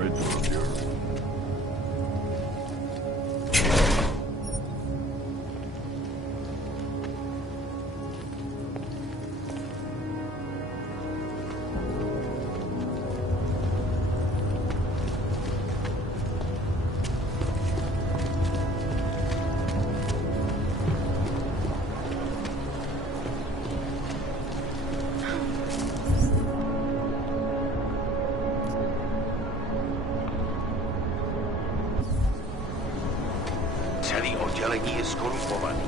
rental of yours. Celý oddělení je skorumpovaný.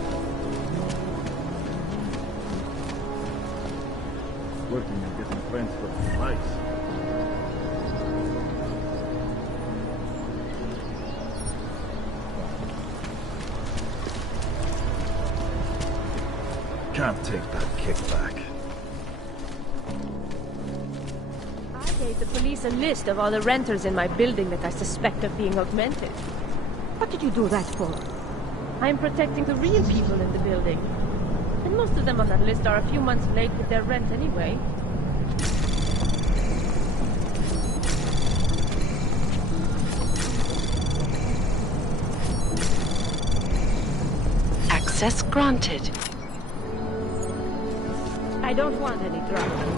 Working and getting friends for the price. Can't take that kickback. I gave the police a list of all the renters in my building that I suspect of being augmented. What did you do that for? I'm protecting the real people in the building. And most of them on that list are a few months late with their rent anyway. Access granted. I don't want any drama.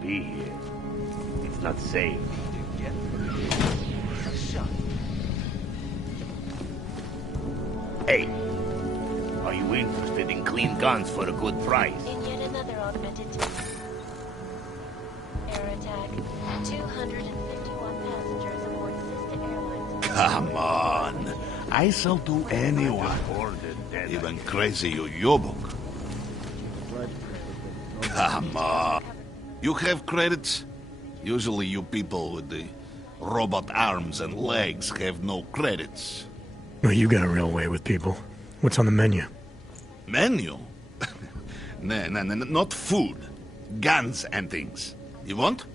Be here. It's not safe to get shot. Hey, are you interested in clean guns for a good price? In yet another augmented air attack. 251 passengers aboard Sister Airlines. Come on. I sell to anyone. Even crazy Yobok. Come on. You have credits? Usually you people with the robot arms and legs have no credits. Well, you got a real way with people. What's on the menu? Menu? No, not food. Guns and things. You want?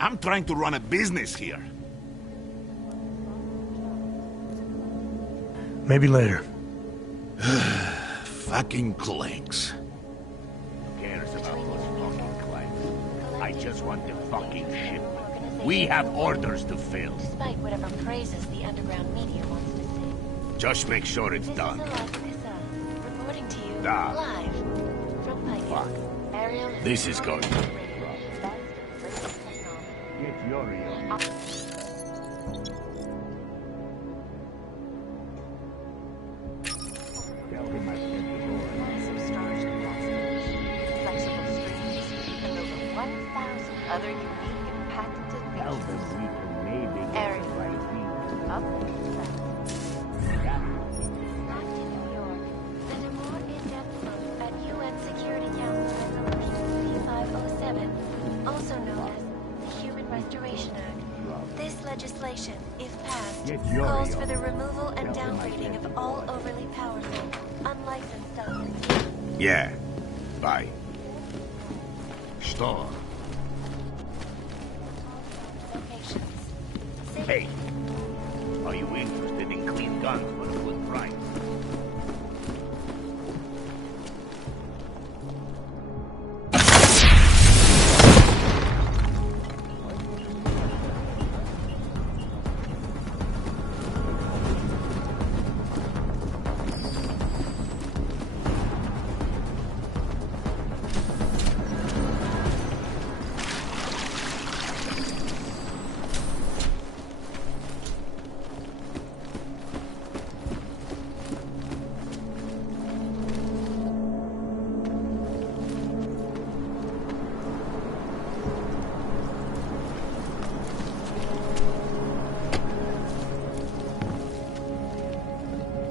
I'm trying to run a business here. Maybe later. Fucking clanks. Who cares about those fucking clients? I just want the fucking shipment. We have orders to fill. Despite whatever praises the underground media wants to sing. Just make sure it's This done. is Eliza Cassell, reporting to you Ah. live from Pike. Fuck. Ariel. This is going to Get your ear. Massive storage capacity, flexible screens, and over 1,000 other unique and patented Tell features. them we can maybe get Area. the right deal. Up to that. Back to New York, and a more in-depth look at UN Security Council Resolution P507, also known as the Human Restoration Act. This legislation, if passed, Get your calls ear. for the removal and Tell them I downgrading can't of all overly powerful, unlicensed substances. Yeah. Bye. Store. Locations. Hey. Are you interested in clean guns for a good price?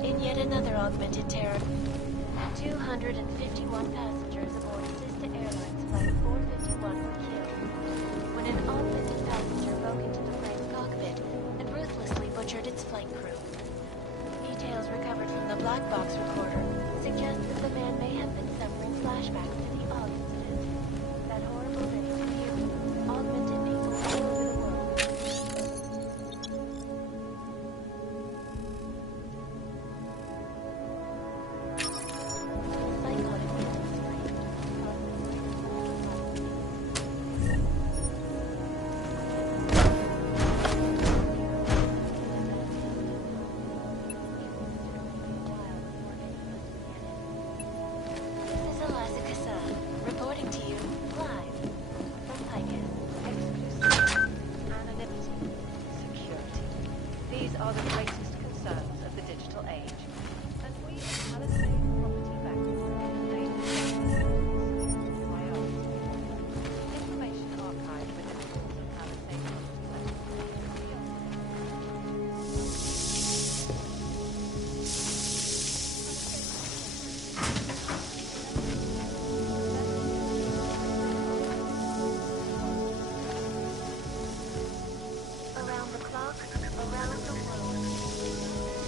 In yet another augmented terror, 251 passengers aboard Sister Airlines Flight 451 were killed when an augmented passenger broke into the plane's cockpit and ruthlessly butchered its flight crew. Details recovered from the black box recorder suggest that the man may have been suffering flashbacks to the Og incident. That horrible video viewed augmented people all over the world. Psychotic This is Eliza Cassell, reporting to you live from Pike. Exclusivity, anonymity, security. These are the greatest concerns of the digital age. And we at Palisade Property Bank remain priority. Information archived within the walls of Palisade Property Bank. Around the clock, around the world.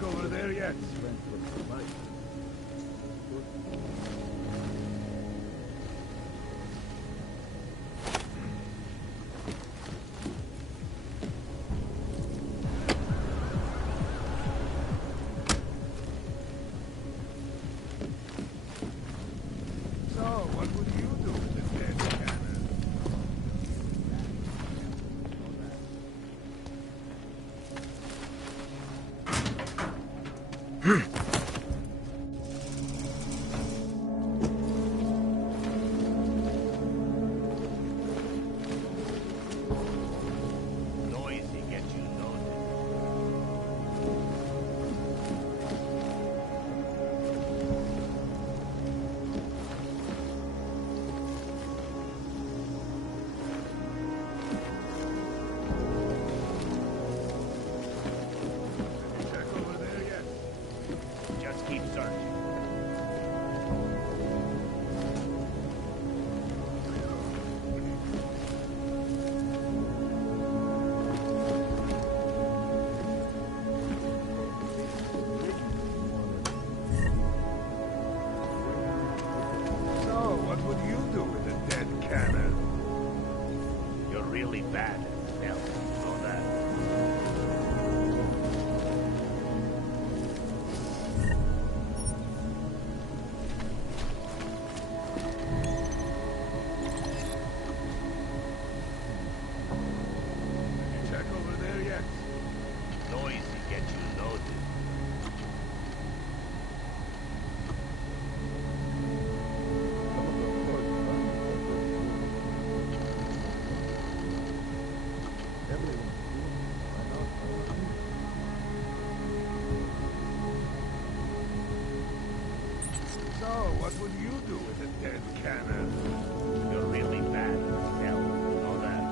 check over there yet? So, what would you do with the dead cannon? Noisy get you noticed. Check over there yet? Just keep searching. So, what would you do with a dead cannon? You're really bad at stealth. You know that. Check over there yet? Noisy get you noticed. So, what would you do with a dead cannon? You're really bad at stealth. You know that.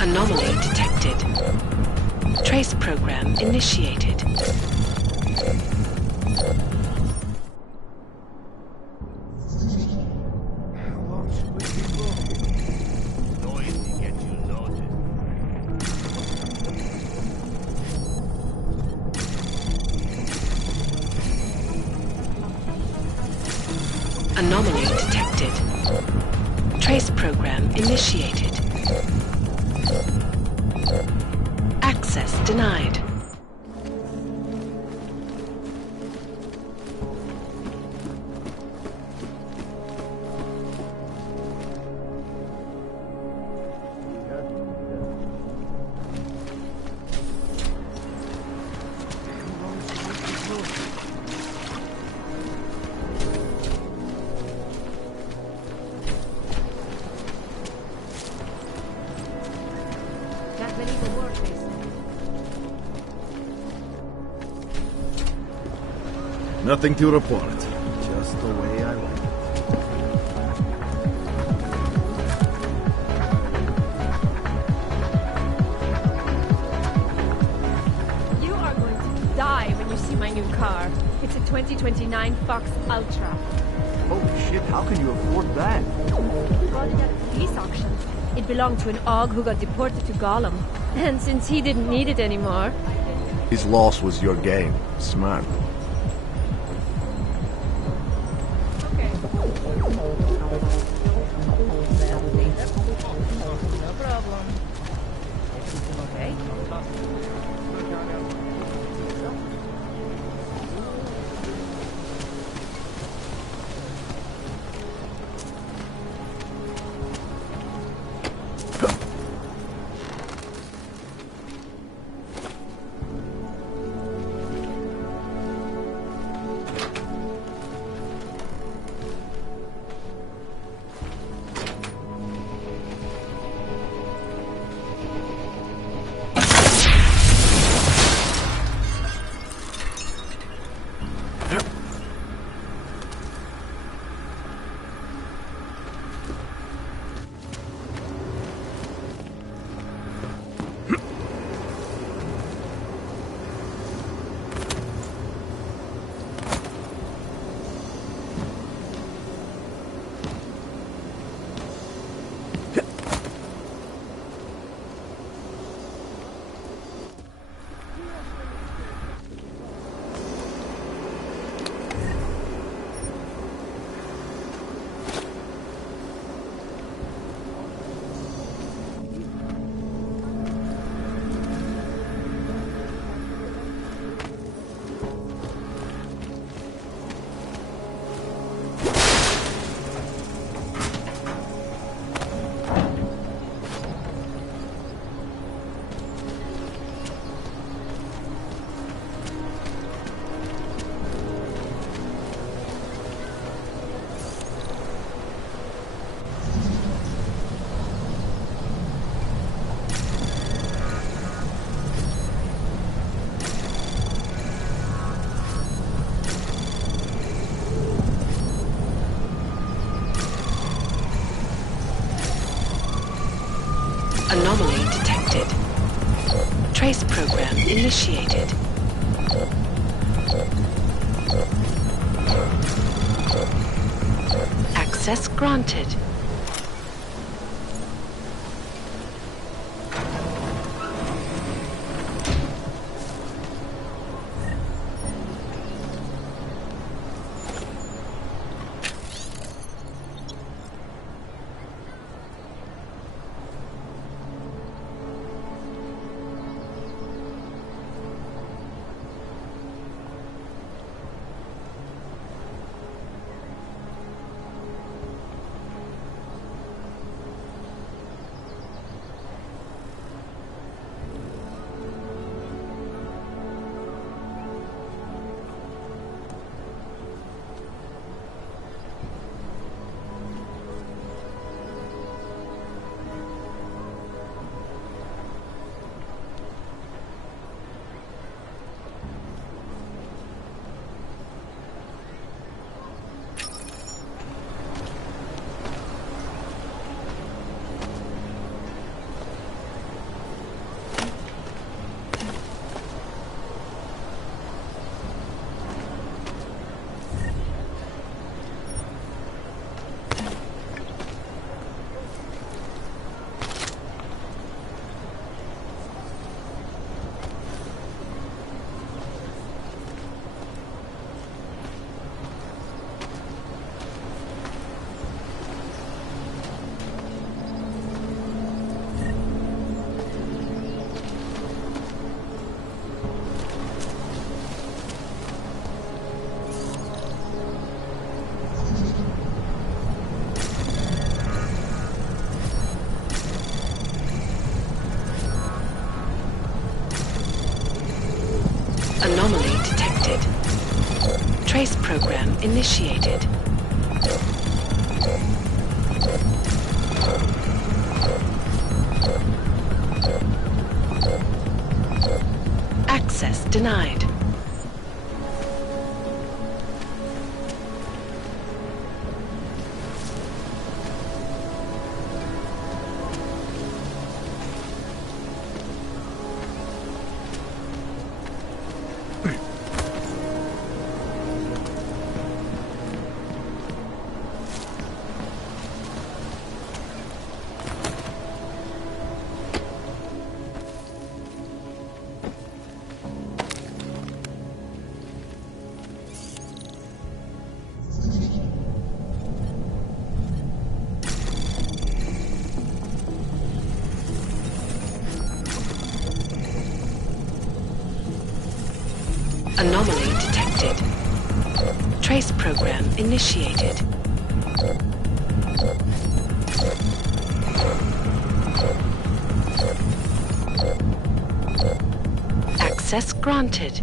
Anomaly detected. Trace program initiated. How long should we keep going? Noisy get you noticed. Anomaly detected. Trace program initiated. Access denied. Can't believe the work they said. Nothing to report. Just the way I like it. You are going to die when you see my new car. It's a 2029 Fox Ultra. Holy shit, how can you afford that? Bought it at a police auction. It belonged to an Og who got deported to Gollum. And since he didn't need it anymore... His loss was your gain. Smart. Okay. No problem. Okay. program initiated. Access granted. Anomaly detected. Trace program initiated. Access denied. Anomaly detected. Trace program initiated. Access granted.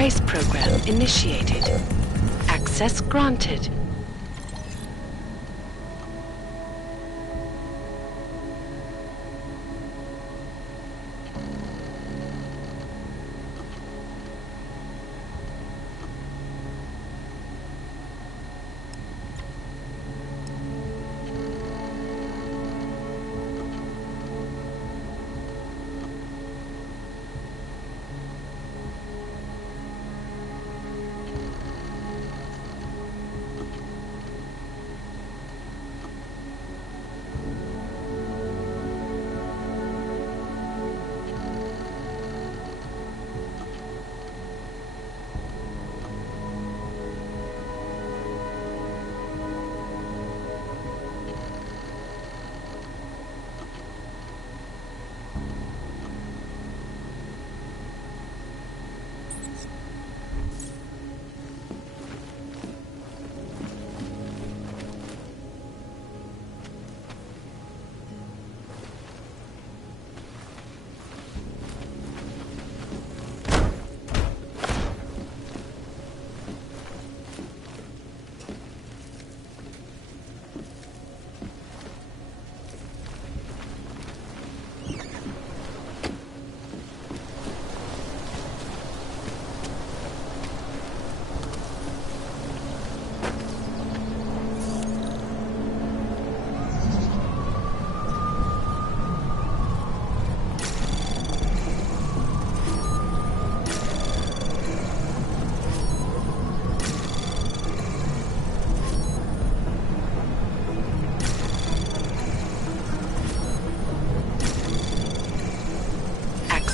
Trace program initiated. Access granted.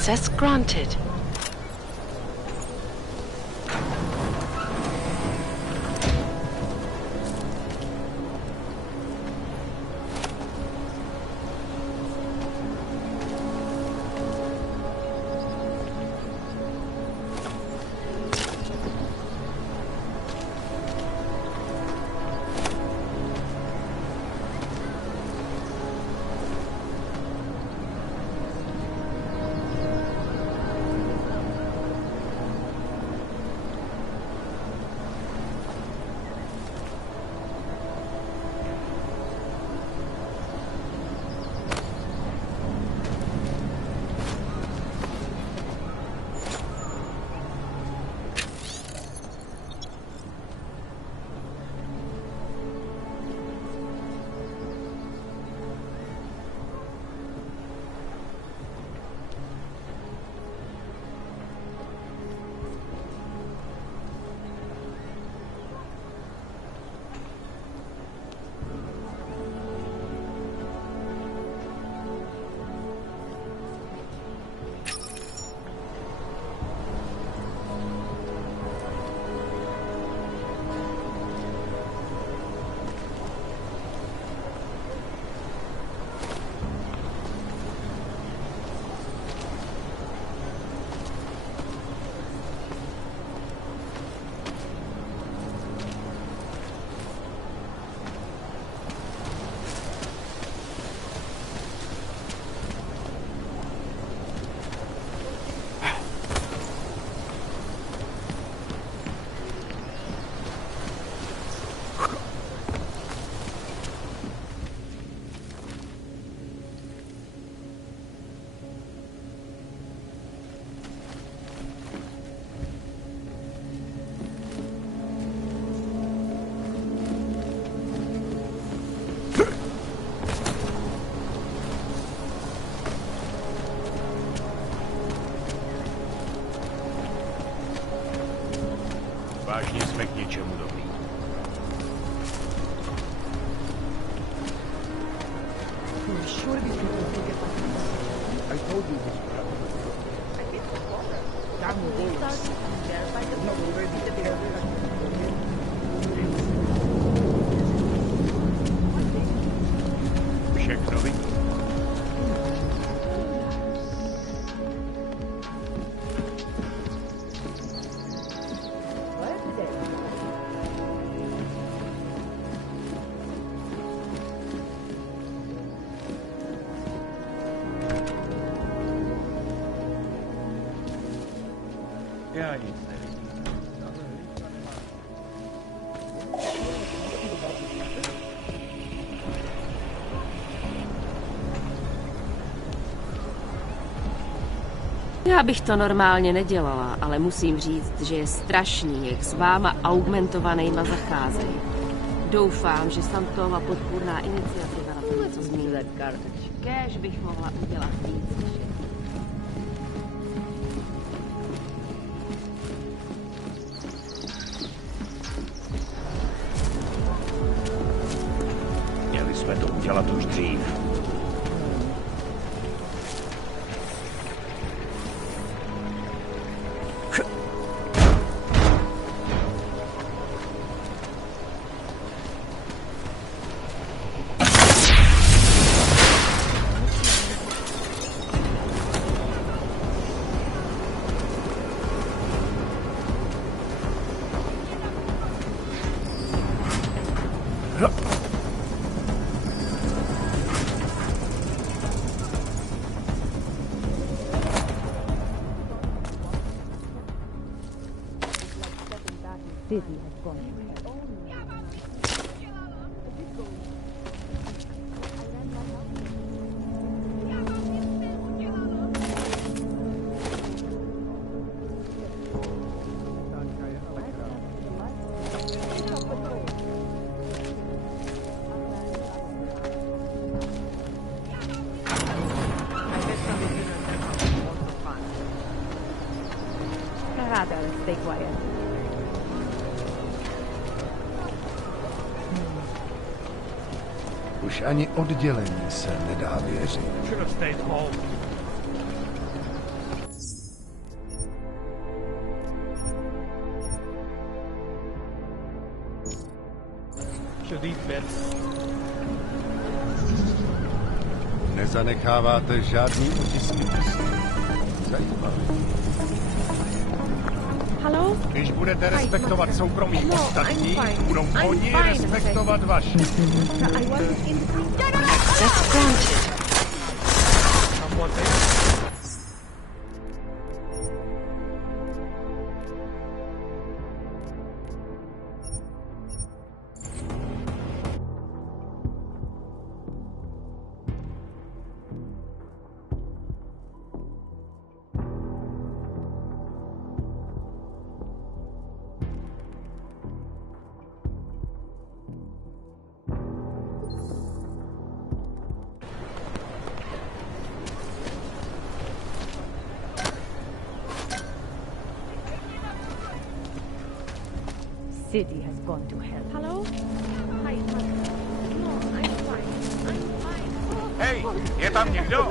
Access granted. Vážně jsme k něčemu dobrý. I told you this would happen. Damn bullets. Not already Všechno vidí. Já nic nevím. Já bych to normálně nedělala, ale musím říct, že je strašný, jak s váma augmentovanejma zacházejí. Doufám, že Santova podpůrná iniciativa na to něco změní. Kéž bych mohla udělat víc. Měli jsme to udělat už dřív. Stay quiet. Už ani oddělení se nedá věřit. Should have stayed home. Should eat bits. Nezanecháváte žádný otisky. Zajímavé. Hello? Když budete respektovat soukromí No, ostatní, I'm fine. budou I'm oni fine, respektovat vaše. I wasn't in... Access granted. Someone there? City has gone to hell. Hello? Hi, no, I'm fine. I'm fine. Oh, Hej, je tam někdo?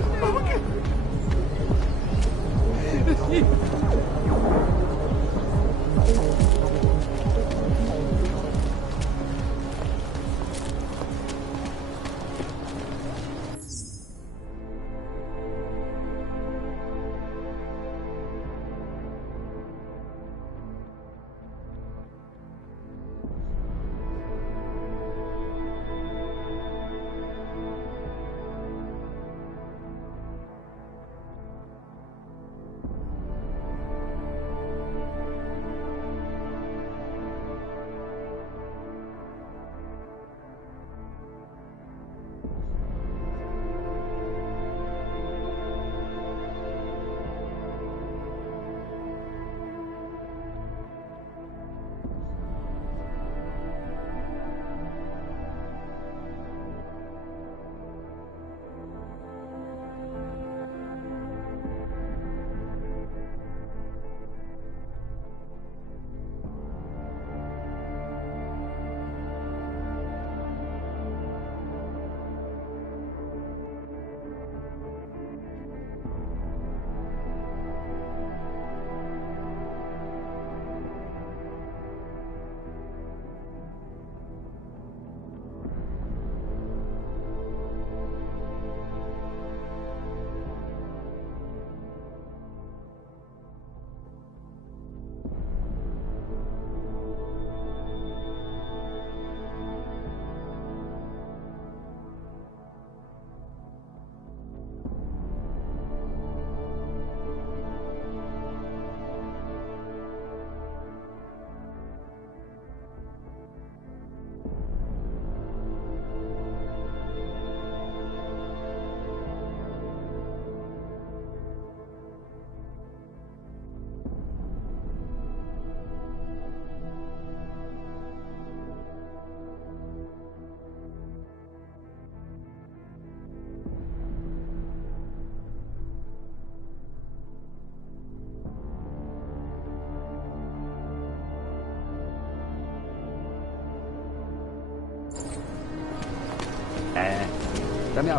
I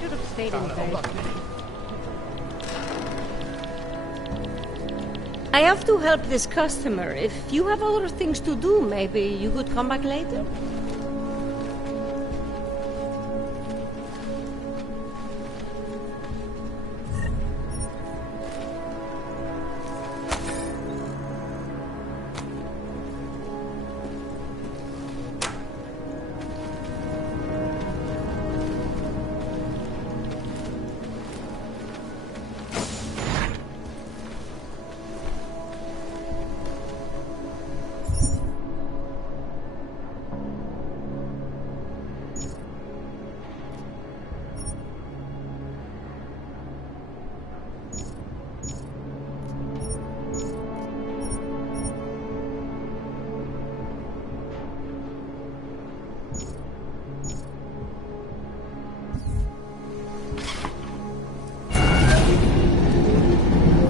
should have stayed in bed. I have to help this customer. If you have other things to do, maybe you could come back later?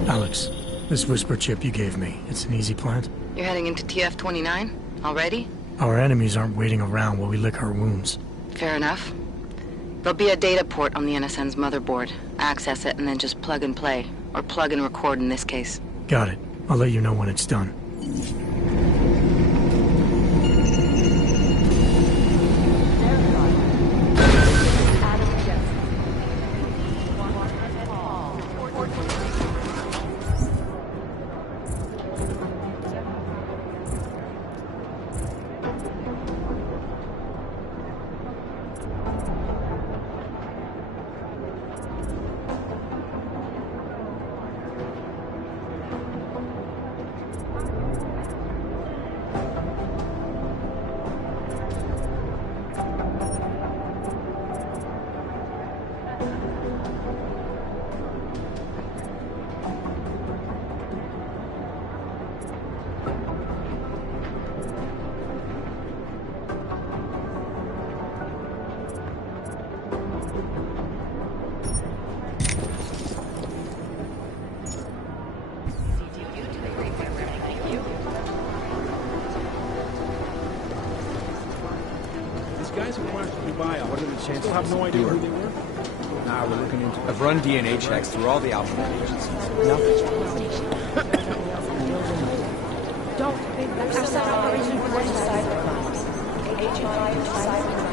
Alex, this whisper chip you gave me, it's an easy plant? You're heading into TF-29? Already? Our enemies aren't waiting around while we lick our wounds. Fair enough. There'll be a data port on the NSN's motherboard. Access it and then just plug and play. Or plug and record in this case. Got it. I'll let you know when it's done. Guys who wanted to buy what are the chances? Still have no idea who they were. Nah, we're looking into. I've run DNA checks through all the alphabet agencies. Nothing. Don't think that's our operation for cybercrimes. Agent cybercrimes.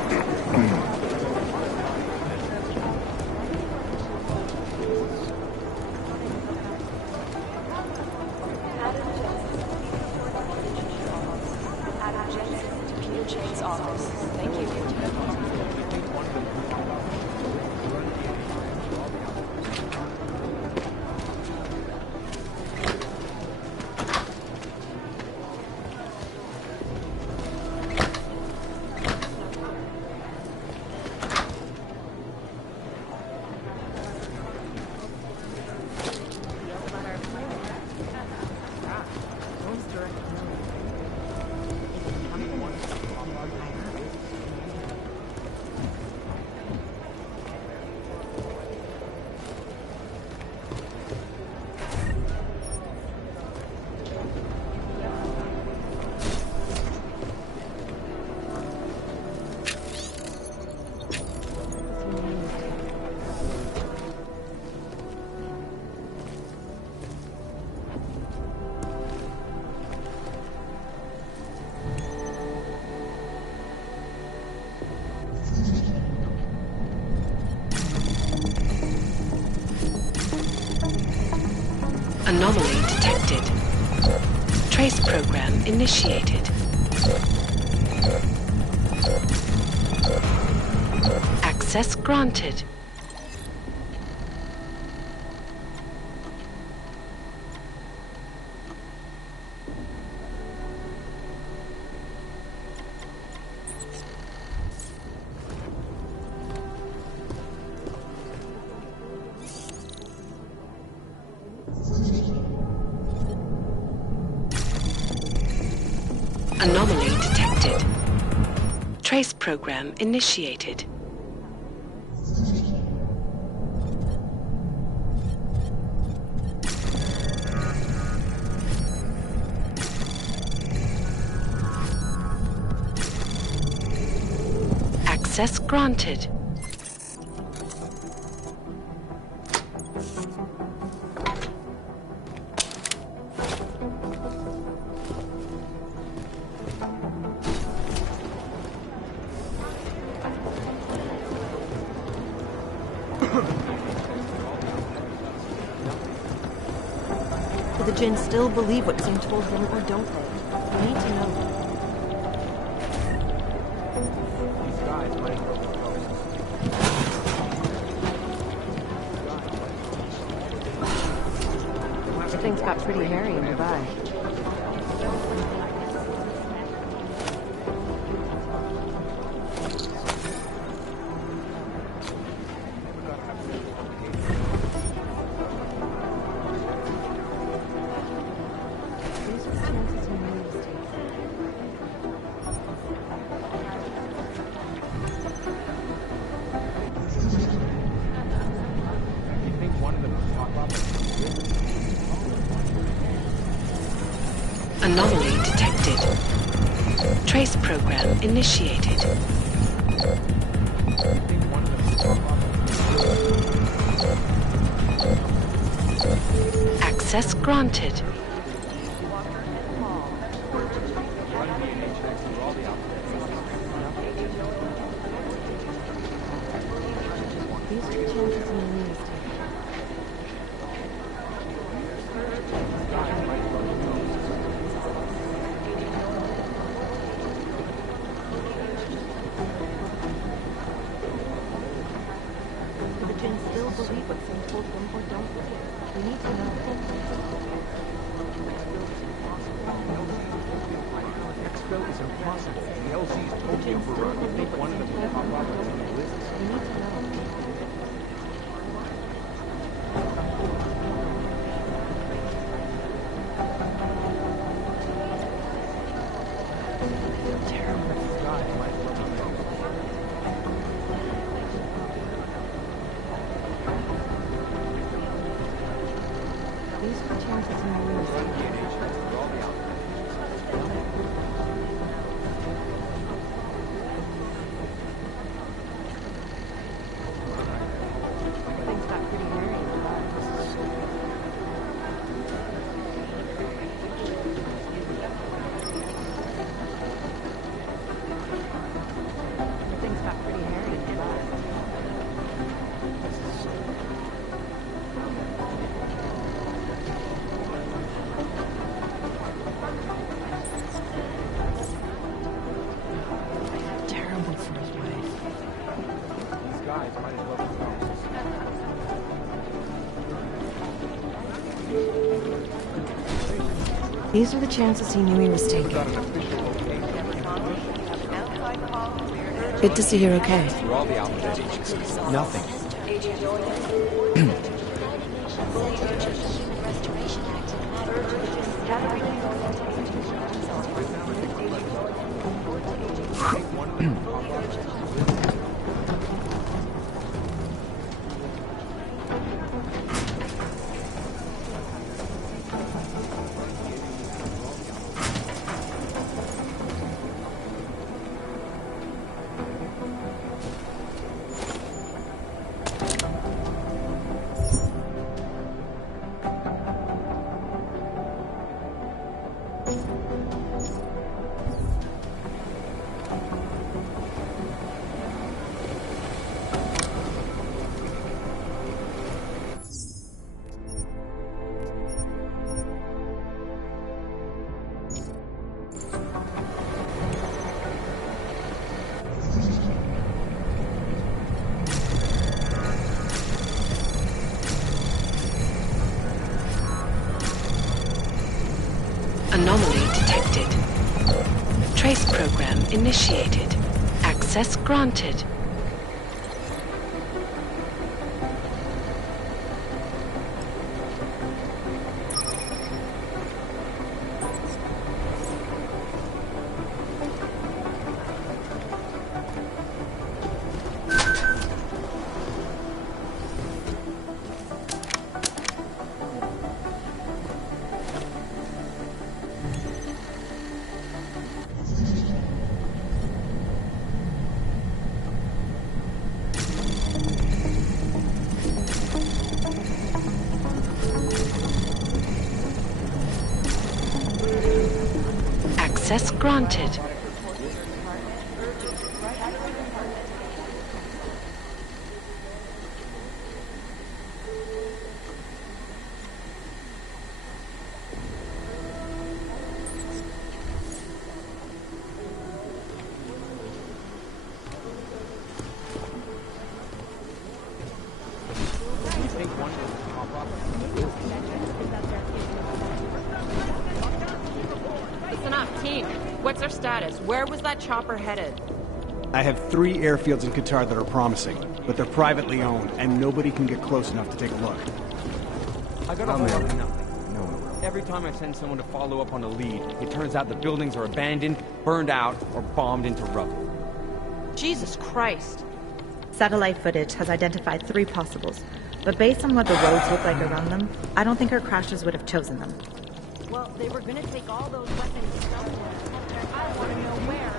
Anomaly detected. Trace program initiated. Access granted. Anomaly detected. Trace program initiated. Access granted. Do the Jinn still believe what's being told them, or don't they? I need to know. These guys might have broken Things got pretty hairy in Dubai. You think one of them was talk about Anomaly detected. Trace program initiated. Access granted. These are chances in real estate. Do the Jinn still believe what's being told them, or don't they? We need to know. Expo is impossible. The LZ is totally overrun. You think one of them will pop up on the list? We need to know. These are chances in real estate. Things got pretty hairy in Dubai. Things got pretty hairy in Dubai. Terrible for his wife. These guys might as well be ghosts. These are the chances he knew he was taking. Good to see you're okay. Through all the alphabet agencies. Nothing. Anomaly detected. Trace program initiated. Access granted. Access granted. Listen up, team. What's our status? Where was that chopper headed? I have 3 airfields in Qatar that are promising, but they're privately owned, and nobody can get close enough to take a look. I got a whole lot of nothing. No. Every time I send someone to follow up on a lead, it turns out the buildings are abandoned, burned out, or bombed into rubble. Jesus Christ. Satellite footage has identified 3 possibles, but based on what the roads look like around them, I don't think our crashers would have chosen them. Well, they were gonna take all those weapons somewhere. I want to know where.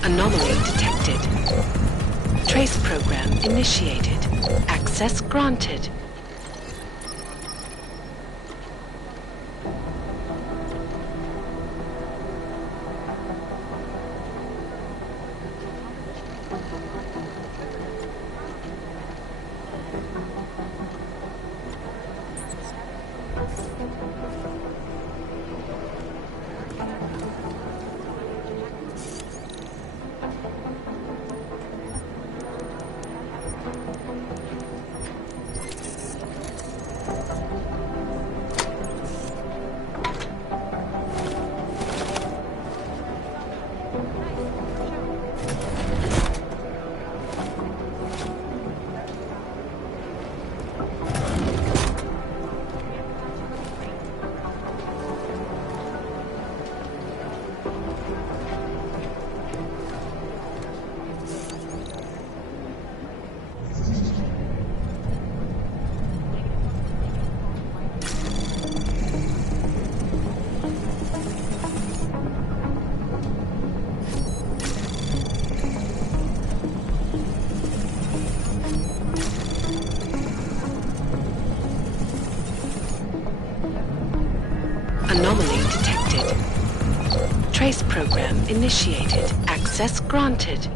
Anomaly detected. Trace program initiated. Access granted. Anomaly detected. Trace program initiated. Access granted.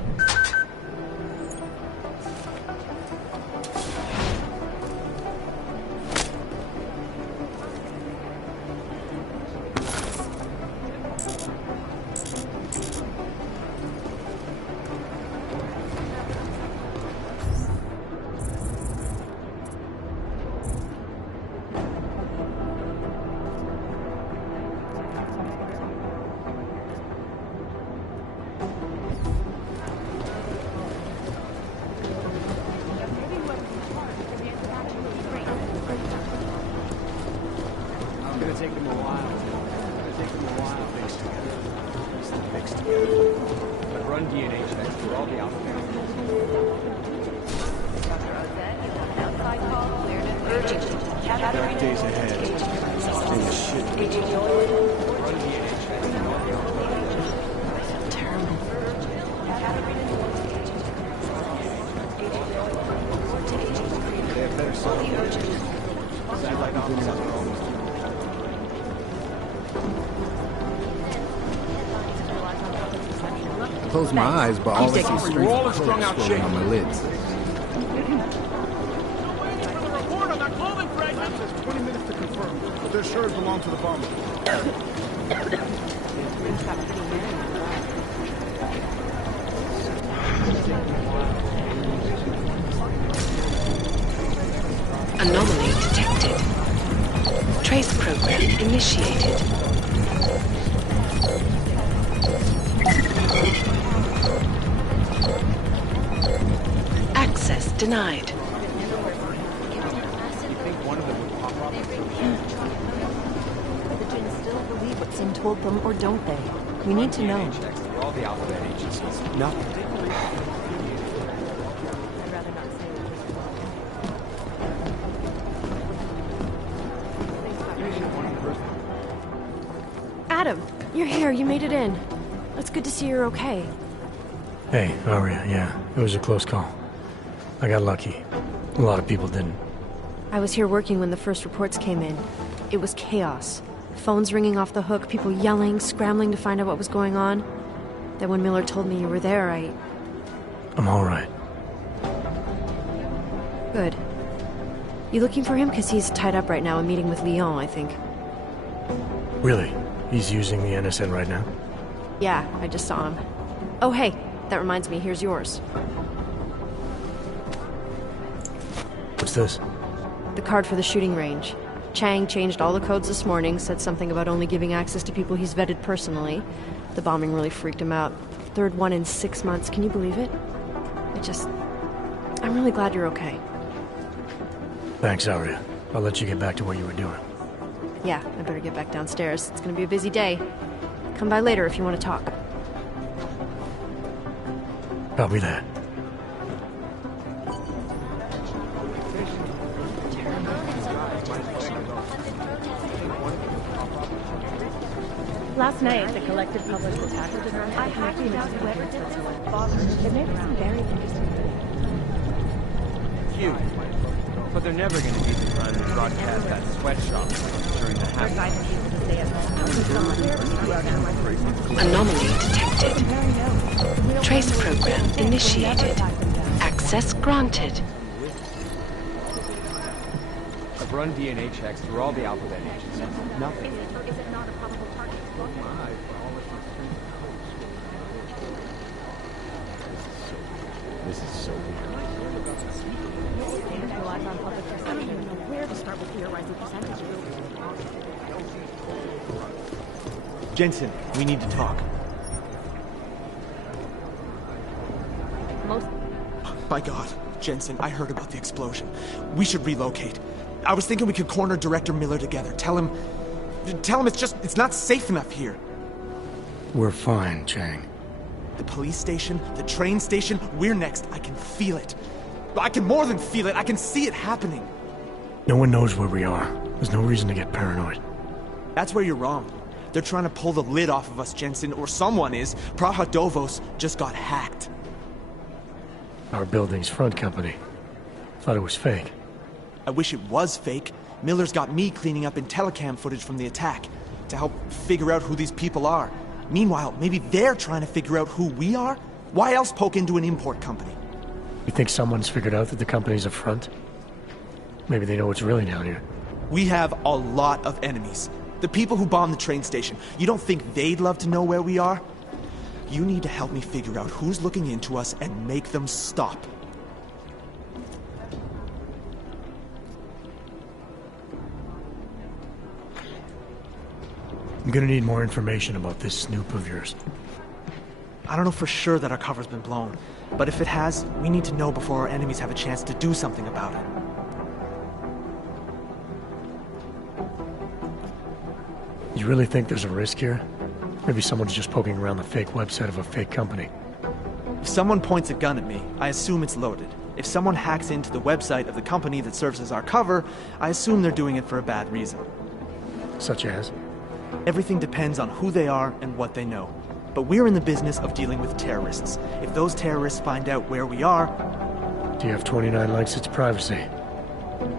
Close my eyes, but all I see is strings of clothes swirling on my lids. Report on that clothing fragment! It says 20 minutes to confirm, but their shirts belong to the bomber. Anomaly detected. Trace program initiated. Access denied. You think one of them would pop up? The Jinn still believe what Sin told them, or don't they? We need to know. Checks through all the alphabet agencies. Nothing. I'd rather not say it. Adam, you're here. You made it in. It's good to see you're okay. Hey, Aria, yeah, it was a close call. I got lucky. A lot of people didn't. I was here working when the first reports came in. It was chaos. Phones ringing off the hook, people yelling, scrambling to find out what was going on. Then when Miller told me you were there, I'm all right. Good. You looking for him? Because he's tied up right now, a meeting with Lyon, I think. Really? He's using the NSN right now? Yeah, I just saw him. Oh, hey, that reminds me, here's yours. What's this? The card for the shooting range. Chang changed all the codes this morning, said something about only giving access to people he's vetted personally. The bombing really freaked him out. Third one in 6 months, can you believe it? I'm really glad you're okay. Thanks, Aria. I'll let you get back to what you were doing. Yeah, I better get back downstairs. It's gonna be a busy day. Come by later if you want to talk. Copy that. Last night, the collective published attack. I hacked it out whoever did this. It made some very interesting. Cute. But they're never going to beat the time to broadcast that sweatshop during the hack. Anomaly detected. Trace program initiated. Access granted. I've run DNA checks through all the alphabet agencies. Nothing. Is it not a probable target? This is so weird. I don't even know where to start with theorizing percentages. Jensen, we need to talk. My God, Jensen, I heard about the explosion. We should relocate. I was thinking we could corner Director Miller together. Tell him it's not safe enough here. We're fine, Chang. The police station, the train station, we're next. I can feel it. I can more than feel it. I can see it happening. No one knows where we are. There's no reason to get paranoid. That's where you're wrong. They're trying to pull the lid off of us, Jensen, or someone is. Praha Dovos just got hacked. Our building's front company. Thought it was fake. I wish it was fake. Miller's got me cleaning up IntelliCam footage from the attack to help figure out who these people are. Meanwhile, maybe they're trying to figure out who we are? Why else poke into an import company? You think someone's figured out that the company's a front? Maybe they know what's really down here. We have a lot of enemies. The people who bombed the train station. You don't think they'd love to know where we are? You need to help me figure out who's looking into us and make them stop. I'm gonna need more information about this snoop of yours. I don't know for sure that our cover's been blown, but if it has, we need to know before our enemies have a chance to do something about it. You really think there's a risk here? Maybe someone's just poking around the fake website of a fake company. If someone points a gun at me, I assume it's loaded. If someone hacks into the website of the company that serves as our cover, I assume they're doing it for a bad reason. Such as? Everything depends on who they are and what they know. But we're in the business of dealing with terrorists. If those terrorists find out where we are... TF-29 likes its privacy.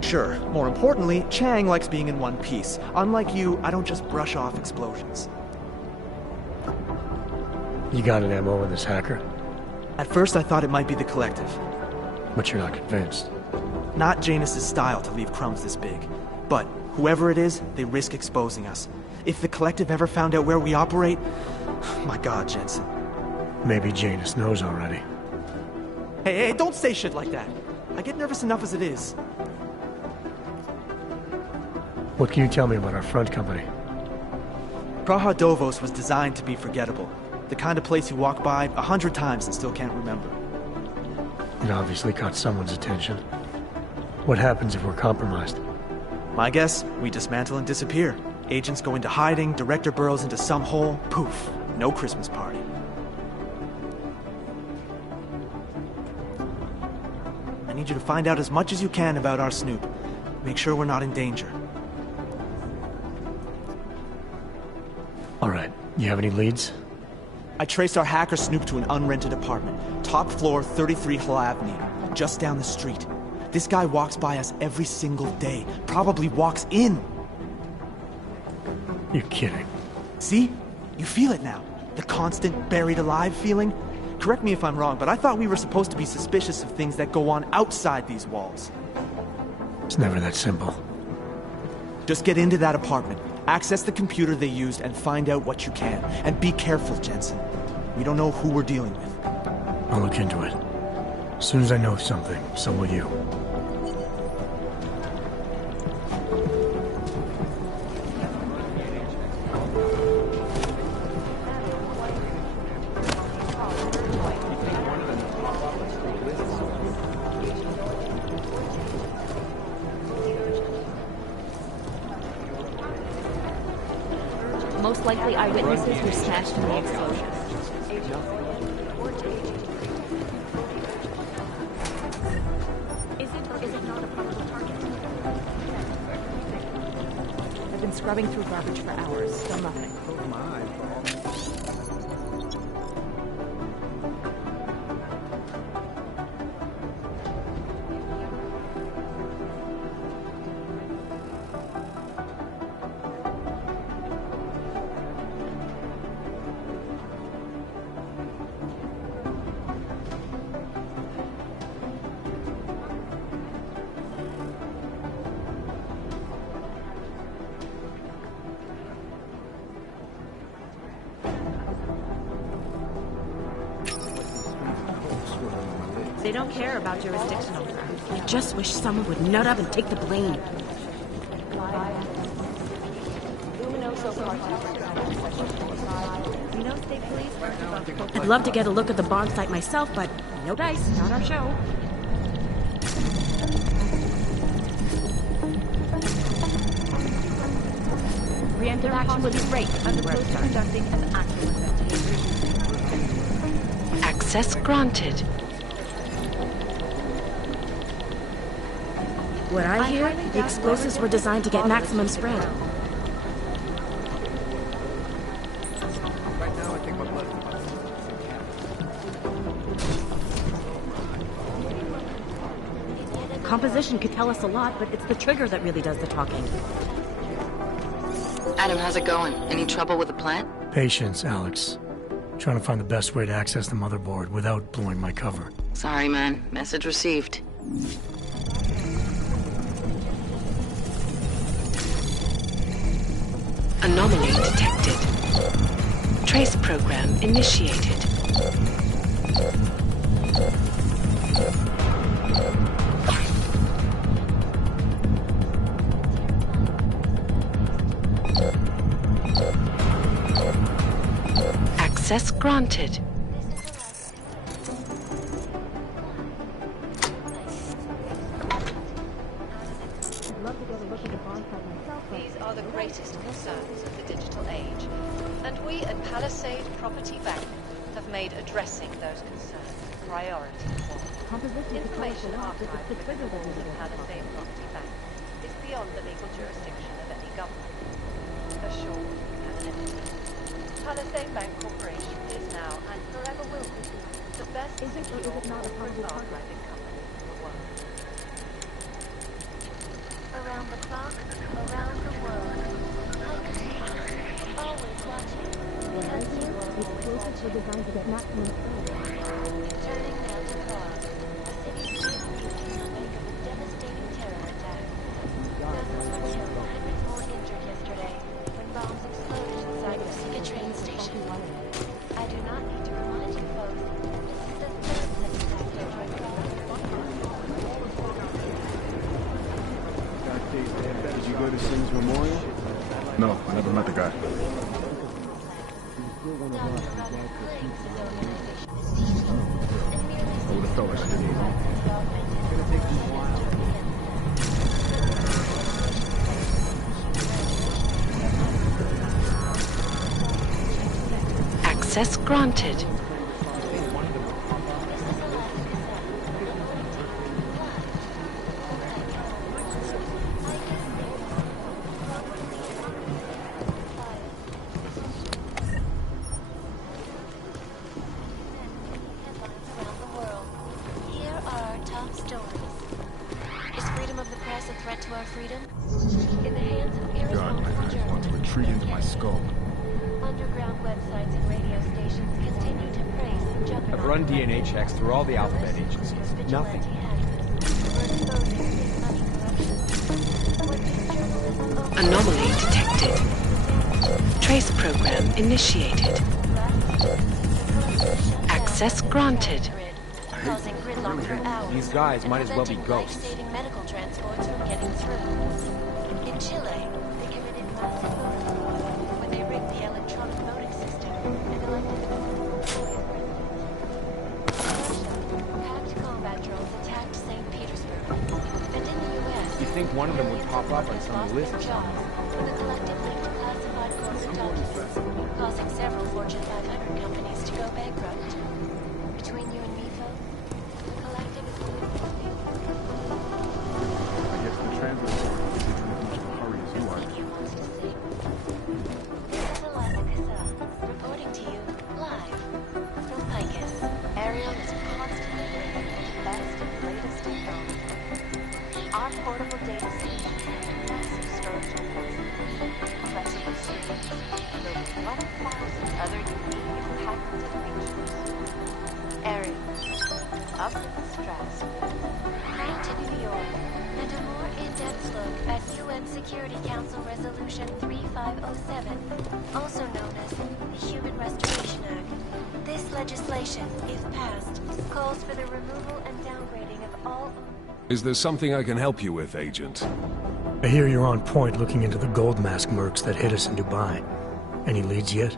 Sure. More importantly, Chang likes being in one piece. Unlike you, I don't just brush off explosions. You got an MO in this hacker? At first I thought it might be the Collective. But you're not convinced? Not Janus's style to leave crumbs this big. But whoever it is, they risk exposing us. If the Collective ever found out where we operate... My God, Jensen. Maybe Janus knows already. Hey, don't say shit like that. I get nervous enough as it is. What can you tell me about our front company? Praha Dovos was designed to be forgettable. The kind of place you walk by 100 times and still can't remember. It obviously caught someone's attention. What happens if we're compromised? My guess, we dismantle and disappear. Agents go into hiding, Director burrows into some hole, poof, No Christmas party. I need you to find out as much as you can about our Snoop. Make sure we're not in danger. All right. You have any leads? I traced our hacker Snoop to an unrented apartment. Top floor, 33 Hull Avenue. Just down the street. This guy walks by us every single day. Probably walks in. You're kidding. See? You feel it now. The constant buried alive feeling. Correct me if I'm wrong, but I thought we were supposed to be suspicious of things that go on outside these walls. It's never that simple. Just get into that apartment, access the computer they used, and find out what you can. And be careful, Jensen. We don't know who we're dealing with. I'll look into it. As soon as I know something, so will you. Most likely eyewitnesses were smashed in the explosion. Is it or is it not a probable target? I've been scrubbing through garbage for hours. Still nothing. They don't care about jurisdictional grounds. I just wish someone would nut up and take the blame. I'd love to get a look at the bomb site myself, but no dice, not our show. Preemptive action would be great, as opposed to conducting an actual investigation. Access granted. What I hear, the explosives were designed to get maximum spread. Composition could tell us a lot, but it's the trigger that really does the talking. Adam, how's it going? Any trouble with the plant? Patience, Alex. Trying to find the best way to access the motherboard without blowing my cover. Sorry, man. Message received. Anomaly detected. Trace program initiated. Access granted. These are the greatest concerns of the digital age, and we at Palisade Property Bank have made addressing those concerns a priority. Information archived within the walls of Palisade Property Bank is beyond the legal jurisdiction of any government. Assured anonymity. Palisade Bank Corporation is now and forever will be the best secure corporate archiving company in the world. Around the clock, around the world. Always watching. Because you are Explosives were designed to get maximum spread. turning now to fog. A city's beauty in the wake of a devastating terror attack. Dozens were killed, hundreds more injured yesterday when bombs exploded inside the Sika train station. I do not need to remind you folks that this is the third such attack to Did you go to Sims Memorial? No, I never met the guy. I would have felt like I didn't know. Access granted. I've run DNA checks through all the alphabet agencies. Nothing. Anomaly detected. Trace program initiated. Access granted. Causing gridlock for hours. These guys might as well be preventing ghosts. life-saving medical transports from getting through. In Chile, they committed massive voter fraud when they rigged the electronic voting system and elected packed combat drones attacked St. Petersburg. And in the U.S., You think one of them would pop up on some list or something? with a collective link to classified corporate documents, causing several Fortune 500 companies to go bankrupt. Between you and me, folks, the collective is moving for you. I guess the transit authorities isn't in as much of a hurry as you are. This is Eliza Kassa, reporting to you live from Picus. Ariel is constantly bringing you the best and latest technology. Our portable data solution has massive storage capacity, flexible streams, and over 1,000 other unique and patented features. Ariel, up in the stratosphere. Now to New York, and a more in-depth look at UN Security Council Resolution 3507, also known as the Human Restoration Act. This legislation, if passed, calls for the removal and downgrading of all... Is there something I can help you with, Agent? I hear you're on point looking into the gold mask mercs that hit us in Dubai. Any leads yet?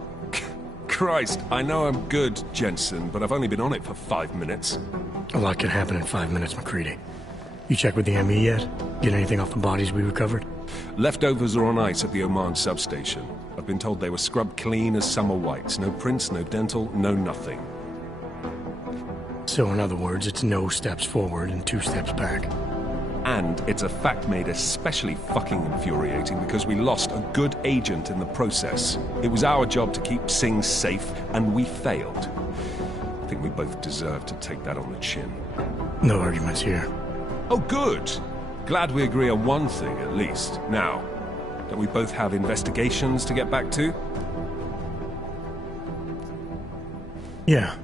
Christ, I know I'm good, Jensen, but I've only been on it for 5 minutes. A lot can happen in 5 minutes, McCready. You check with the ME yet? Get anything off the bodies we recovered? Leftovers are on ice at the Oman substation. I've been told they were scrubbed clean as summer whites. No prints, no dental, no nothing. So in other words, it's no steps forward and 2 steps back. And it's a fact made especially fucking infuriating because we lost a good agent in the process. It was our job to keep Singh safe, and we failed. I think we both deserve to take that on the chin. No arguments here. Oh, good. Glad we agree on one thing, at least. Now, don't we both have investigations to get back to? Yeah.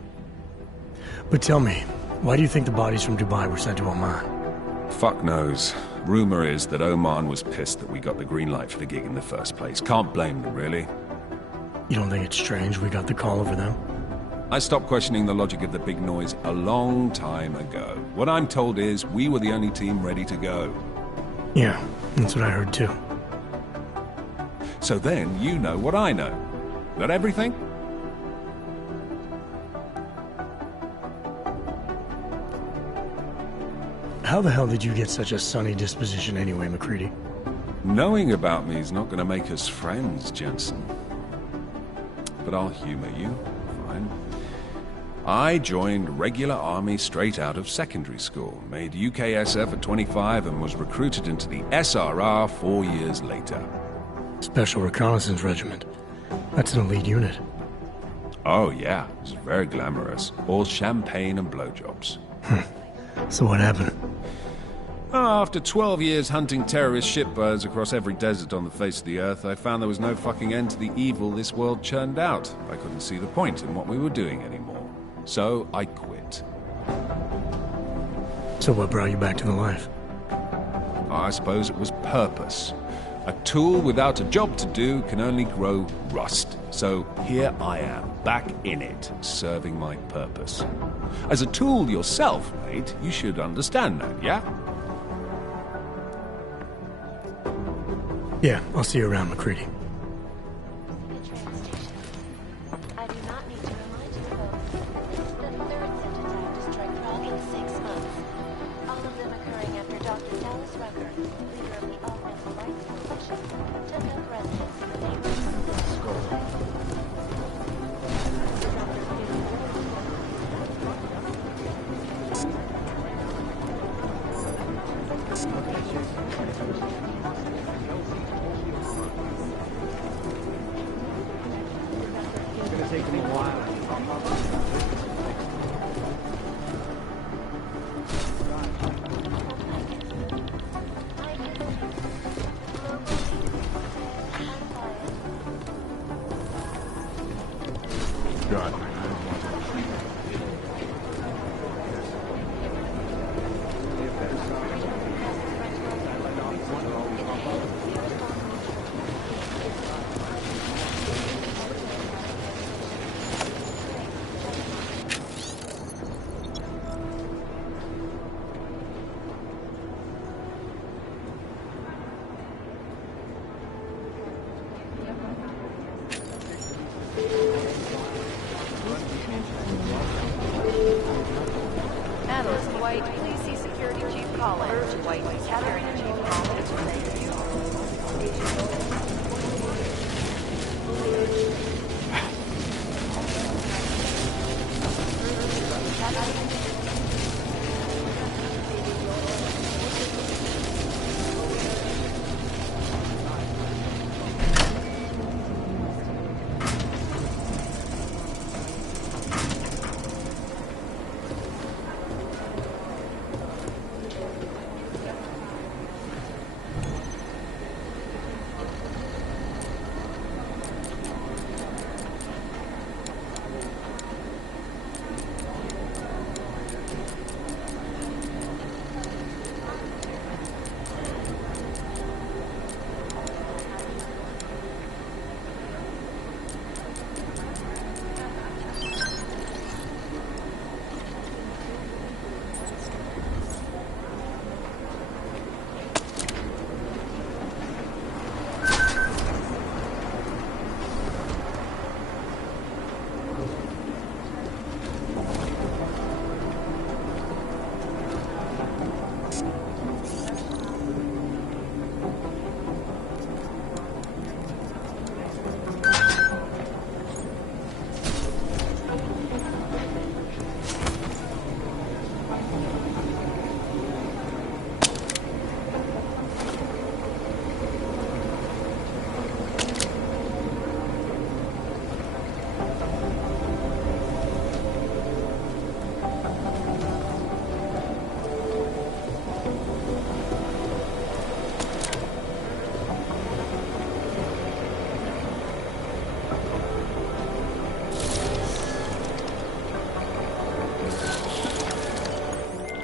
But tell me, why do you think the bodies from Dubai were sent to Oman? Fuck knows. Rumor is that Oman was pissed that we got the green light for the gig in the first place. Can't blame them, really. You don't think it's strange we got the call over them? I stopped questioning the logic of the big noise a long time ago. What I'm told is we were the only team ready to go. Yeah, that's what I heard too. So then you know what I know. That everything? How the hell did you get such a sunny disposition anyway, McCready? Knowing about me is not going to make us friends, Jensen. But I'll humor you. Fine. I joined regular army straight out of secondary school, made UKSF at 25 and was recruited into the SRR 4 years later. Special Reconnaissance Regiment. That's an elite unit. Oh yeah, it's very glamorous. All champagne and blowjobs. So what happened? After 12 years hunting terrorist shitbirds across every desert on the face of the earth, I found there was no fucking end to the evil this world churned out. I couldn't see the point in what we were doing anymore. So I quit. So what brought you back to the life? I suppose it was purpose. A tool without a job to do can only grow rust. So here I am, back in it, serving my purpose. As a tool yourself, mate, you should understand that, yeah? Yeah, I'll see you around, McCready. I do not need to remind you folks that this is the third such attack to strike Prague in 6 months. All of them occurring after Dr. Dallas Rucker, leader of the Augmented Rights Coalition, took up residence in the neighboring take them a while. God. Analyst White, please see Security Chief Collins. White, Security Chief Collins, thank you.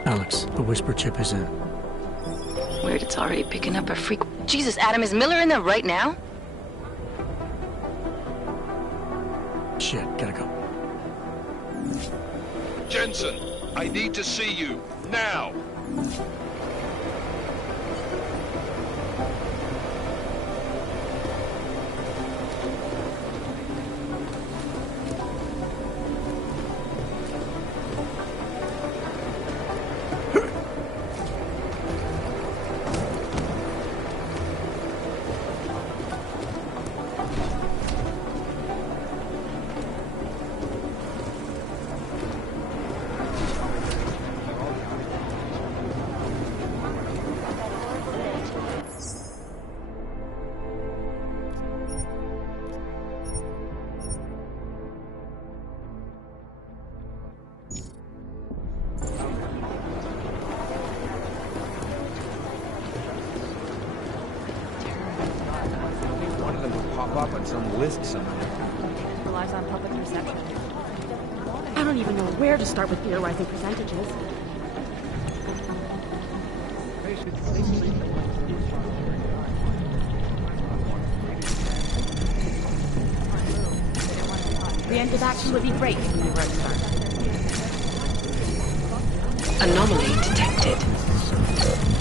Alex, the whisper chip is in. Weird, it's already picking up a freak. Jesus, Adam, is Miller in there right now? Shit, gotta go. Jensen, I need to see you, now! One of them would pop up on some list somewhere. Relies on public perception. I don't even know where to start with theorizing percentages. Preemptive action would be great from the right start. Anomaly detected.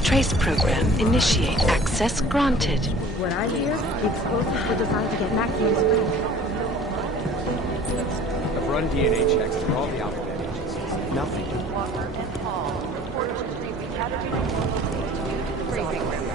Trace program initiate. Access granted. What I hear, the explosives were designed to get maximum speed. I've run DNA checks through all the alphabet agencies. Nothing. Walker and Hall report to the Academy due to the briefing room.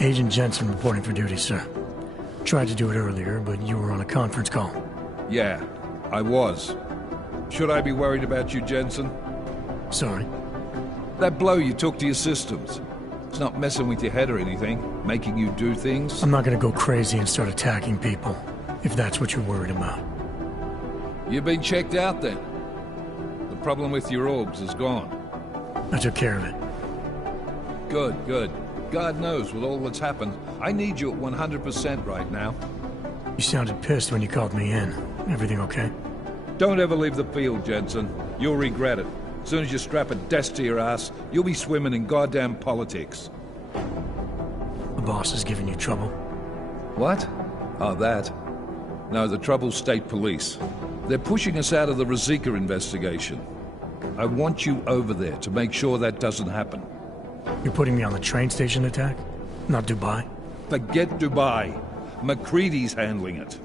Agent Jensen reporting for duty, sir. Tried to do it earlier, but you were on a conference call. Yeah, I was. Should I be worried about you, Jensen? Sorry? That blow you took to your systems. It's not messing with your head or anything, making you do things. I'm not gonna go crazy and start attacking people, if that's what you're worried about. You've been checked out then. The problem with your orbs is gone. I took care of it. Good, good. God knows with all that's happened, I need you at 100% right now. You sounded pissed when you called me in. Everything okay? Don't ever leave the field, Jensen. You'll regret it. As soon as you strap a desk to your ass, you'll be swimming in goddamn politics. The boss is giving you trouble. What? Oh, that? No, the trouble's state police. They're pushing us out of the Ruzicka investigation. I want you over there to make sure that doesn't happen. You're putting me on the train station attack? Not Dubai? Forget Dubai. McCready's handling it.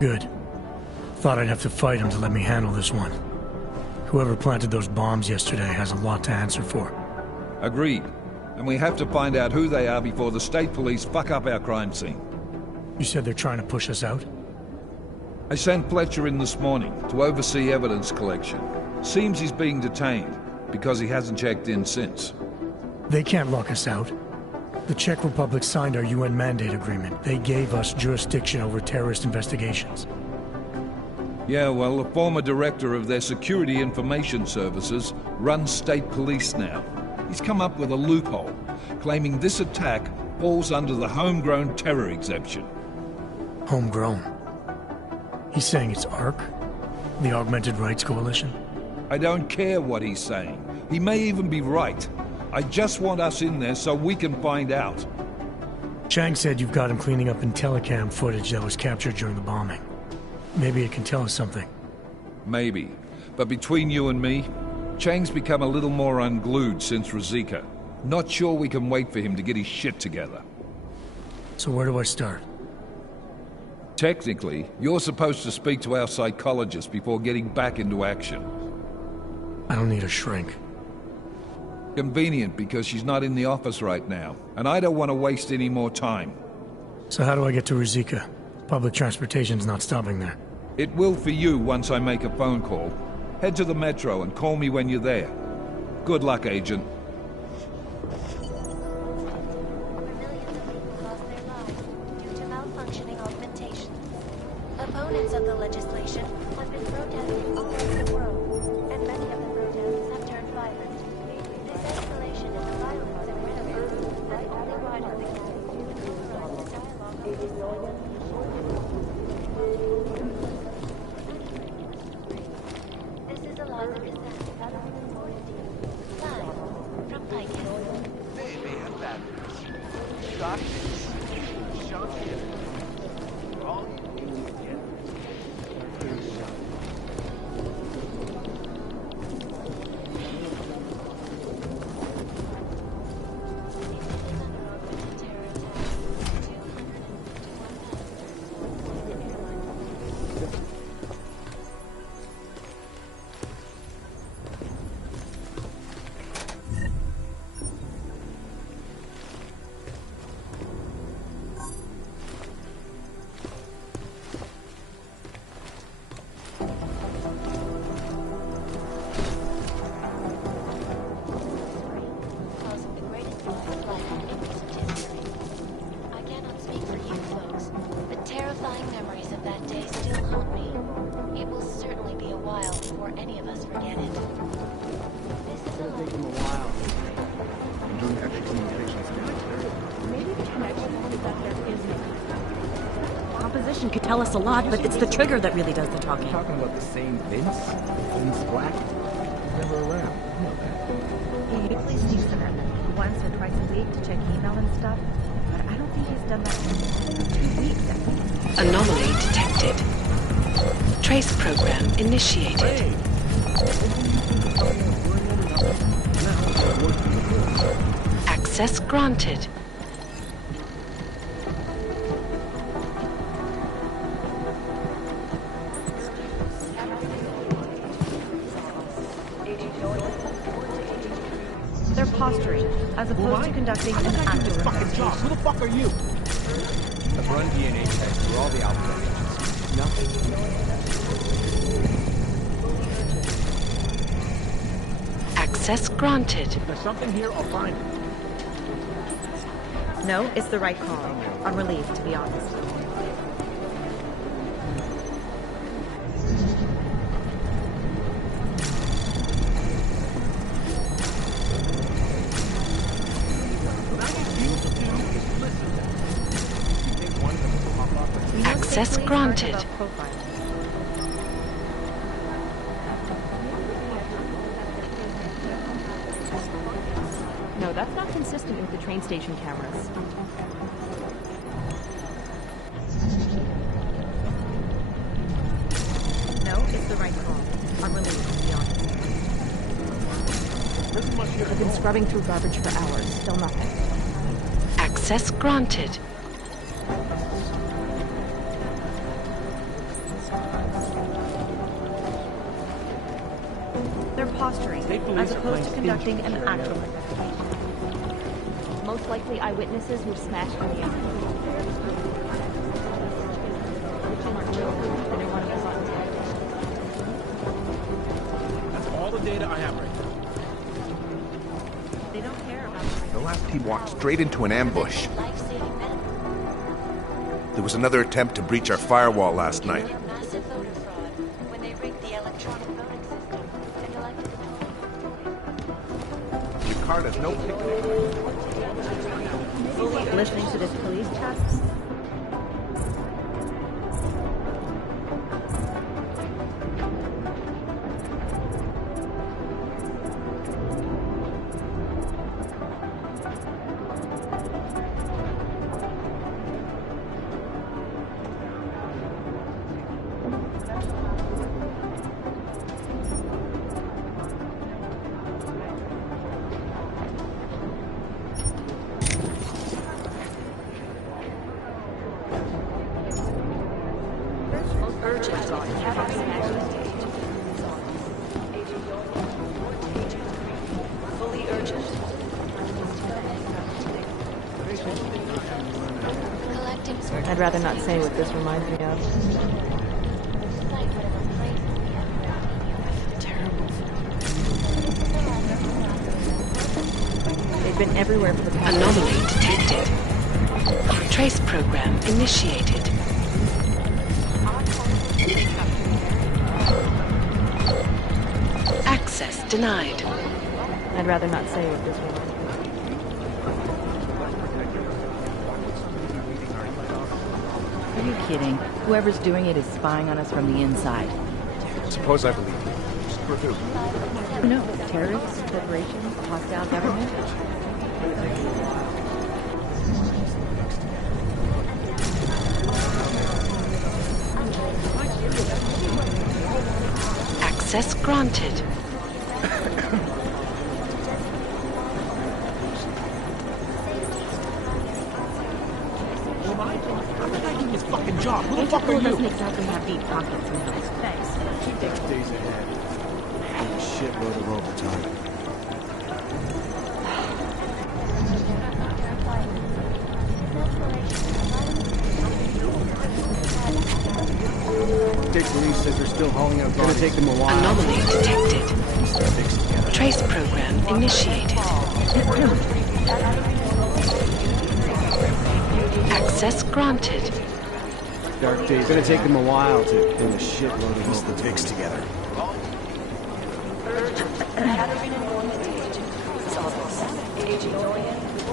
Good. Thought I'd have to fight him to let me handle this one. Whoever planted those bombs yesterday has a lot to answer for. Agreed. And we have to find out who they are before the state police fuck up our crime scene. You said they're trying to push us out? I sent Fletcher in this morning to oversee evidence collection. Seems he's being detained because he hasn't checked in since. They can't lock us out. The Czech Republic signed our UN mandate agreement. They gave us jurisdiction over terrorist investigations. Yeah, well, the former director of their security information services runs state police now. He's come up with a loophole, claiming this attack falls under the homegrown terror exemption. Homegrown? He's saying it's ARC? The Augmented Rights Coalition? I don't care what he's saying. He may even be right. I just want us in there so we can find out. Chang said you've got him cleaning up Intellicam footage that was captured during the bombing. Maybe it can tell us something. Maybe. But between you and me, Chang's become a little more unglued since Ruzicka. Not sure we can wait for him to get his shit together. So where do I start? Technically, you're supposed to speak to our psychologist before getting back into action. I don't need a shrink. Convenient because she's not in the office right now, and I don't want to waste any more time. So how do I get to Ruzicka? Public transportation's not stopping there. It will for you once I make a phone call. Head to the metro and call me when you're there. Good luck, Agent. Due to malfunctioning augmentation. Opponents of the legislation have been protesting all over the world, and many of the protests have turned violent. This escalation in the violence and rhetoric has only widened the gap between the dialogue of this. This is a live representative out of the community. Live from Picus. They may have batteries. Darkness. Shock it. All you need to get is a shot. Could tell us a lot, but it's the trigger that really does the talking. Talking about the same Vince? Vince Black? Never around. You know that. He please sees him once or twice a week to check email and stuff, but I don't think he's done that in 2 weeks at least. Anomaly detected. Trace program initiated. Hey, Access granted. They're posturing, as opposed to conducting an actual investigation. Who the fuck are you? I've run DNA tests through all the alpha agents. Nothing. Access granted. If there's something here, I'll find it. No, it's the right call. I'm relieved, to be honest. Access granted. No, that's not consistent with the train station cameras. No, it's the right call. I'm relieved, to be honest. I've been scrubbing through garbage for hours. Still nothing. Access granted. They're posturing, as opposed to conducting an actual investigation. Most likely eyewitnesses who smashed on the outside. That's all the data I have right now. They don't care about The last team walked straight into an ambush. There was another attempt to breach our firewall last night. Massive voter fraud when they rigged the electronic voting system and elected the Ricard has no picnic. listening to this police chat. I'd rather not say what this reminds me of. They've been everywhere for the past. Anomaly detected. Trace program initiated. Access denied. I'd rather not say what this reminds me of. Are you kidding? Whoever's doing it is spying on us from the inside. Suppose I believe you. For who? Who knows? Terrorists, corporations, hostile government? Access granted. Fucking job. Who the fuck are you? Doesn't exactly have deep pockets, you know. Thanks. Next days ahead. A shitload of overtime. State police says they're still hauling out. It's gonna take them a while. Anomaly detected. Trace program initiated. Access granted. Dark days. It's gonna take them a while to pin a shitload of piece the pigs together.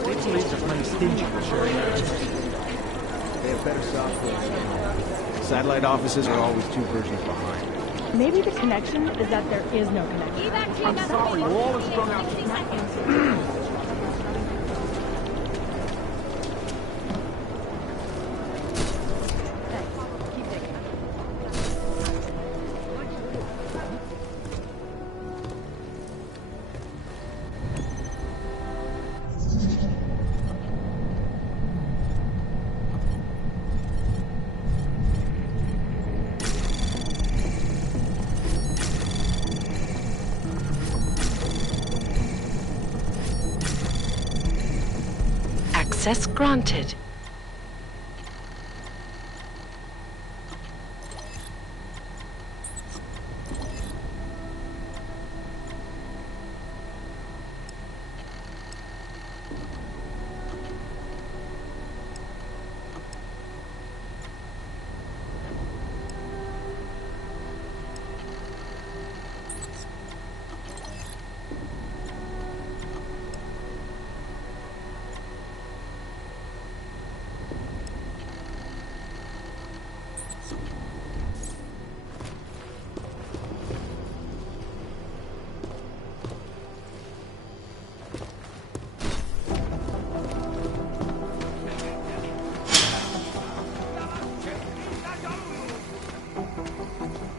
State police are plenty stingy with sharing access. They have better software. Satellite offices are always 2 versions behind. Maybe the connection is that there is no connection. I'm sorry, we're all strung out. Access granted.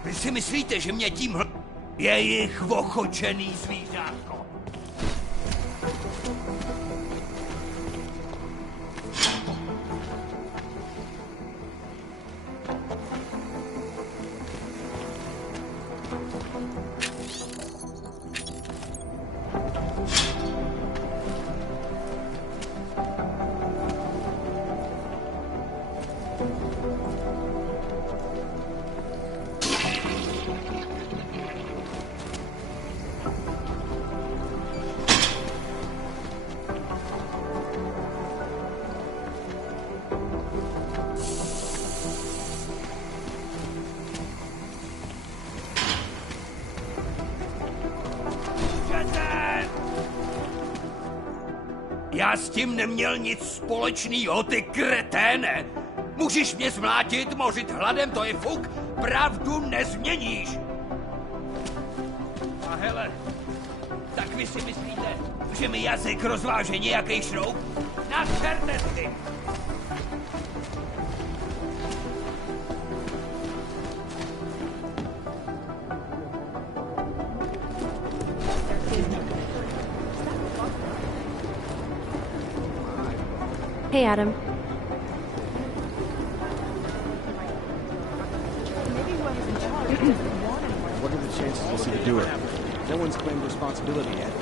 Vy si myslíte, že mě tím jejich ochočený zvířátko? Já s tím neměl nic společného, ty kreténe! Můžeš mě zmlátit, mořit hladem, to je fuk, pravdu nezměníš! A hele, tak vy si myslíte, že mi jazyk rozváže nějaký šroub? Naserte s tím! Hey, Adam. What are the chances we'll see to do it? No one's claimed responsibility yet.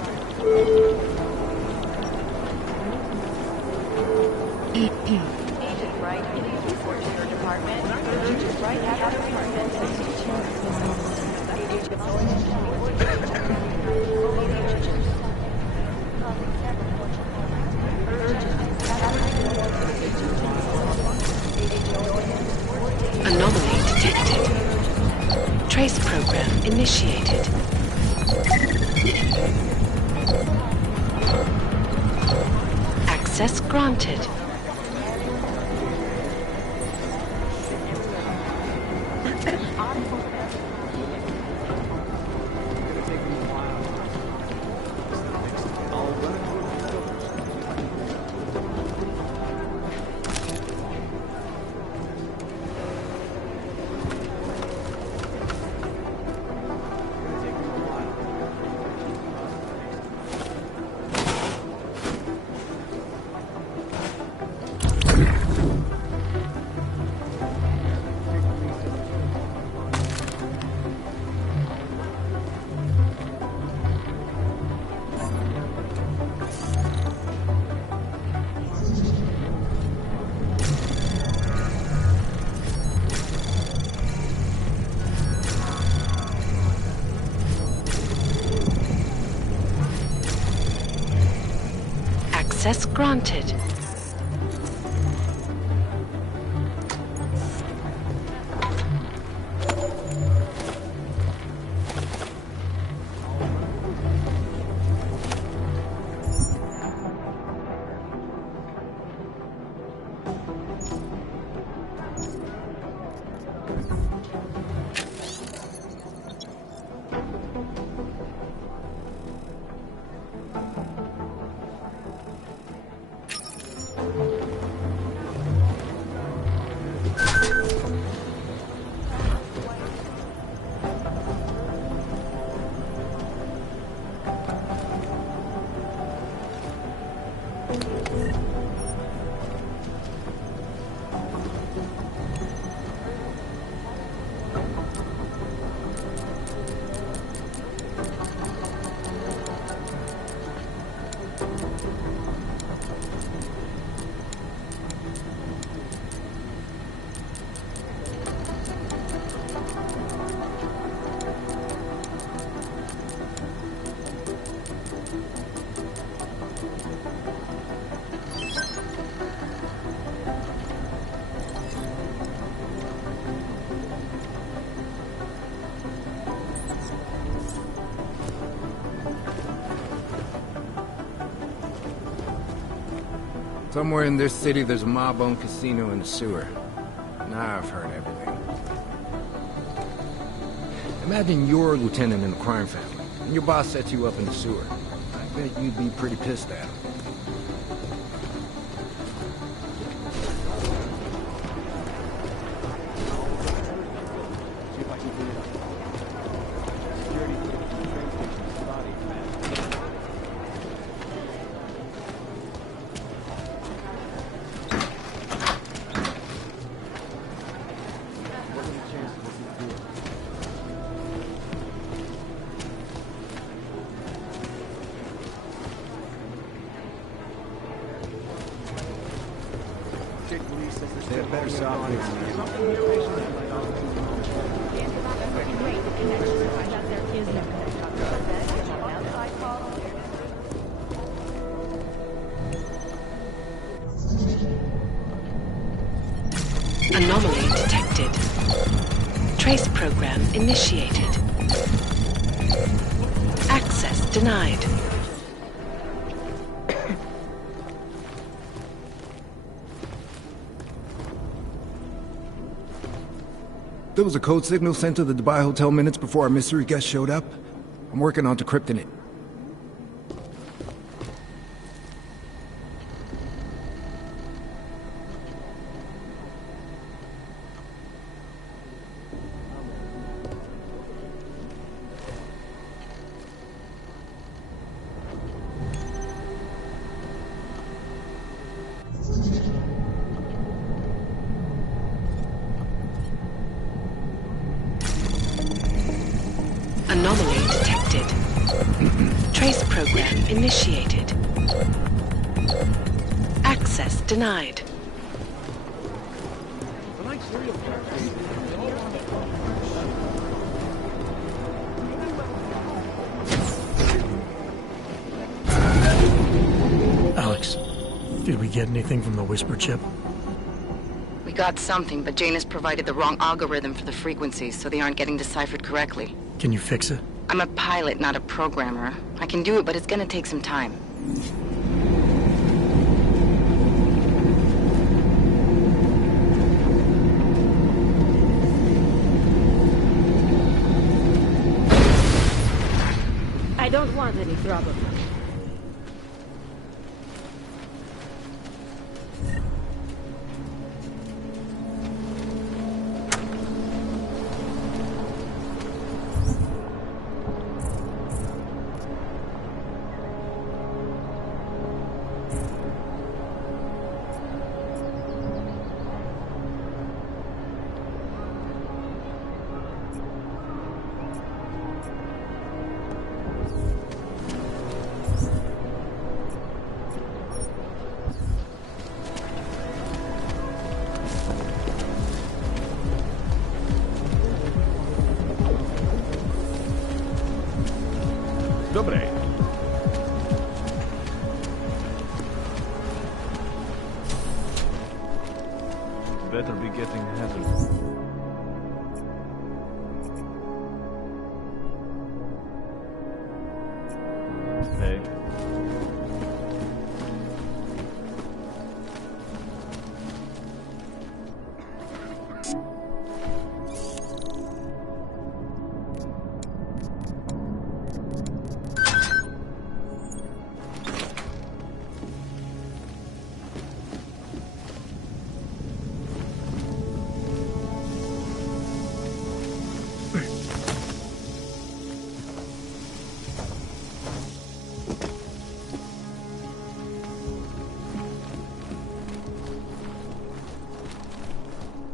Agent Wright, please report to your department. Agent Wright at your Anomaly detected. Trace program initiated. Access granted. Access granted. Somewhere in this city, there's a mob-owned casino and a sewer. Now I've heard everything. Imagine you're a lieutenant in a crime family, and your boss sets you up in the sewer. I bet you'd be pretty pissed at him. Anomaly detected. Trace program initiated. Access denied. There was a code signal sent to the Dubai Hotel minutes before our mystery guest showed up. I'm working on decrypting it. Anomaly detected. Trace program initiated. Access denied. Alex, did we get anything from the Whisper chip? We got something, but Jane has provided the wrong algorithm for the frequencies, so they aren't getting deciphered correctly. Can you fix it? I'm a pilot, not a programmer. I can do it, but it's gonna take some time. I don't want any trouble. Dobre. Better be getting heavy. Hey.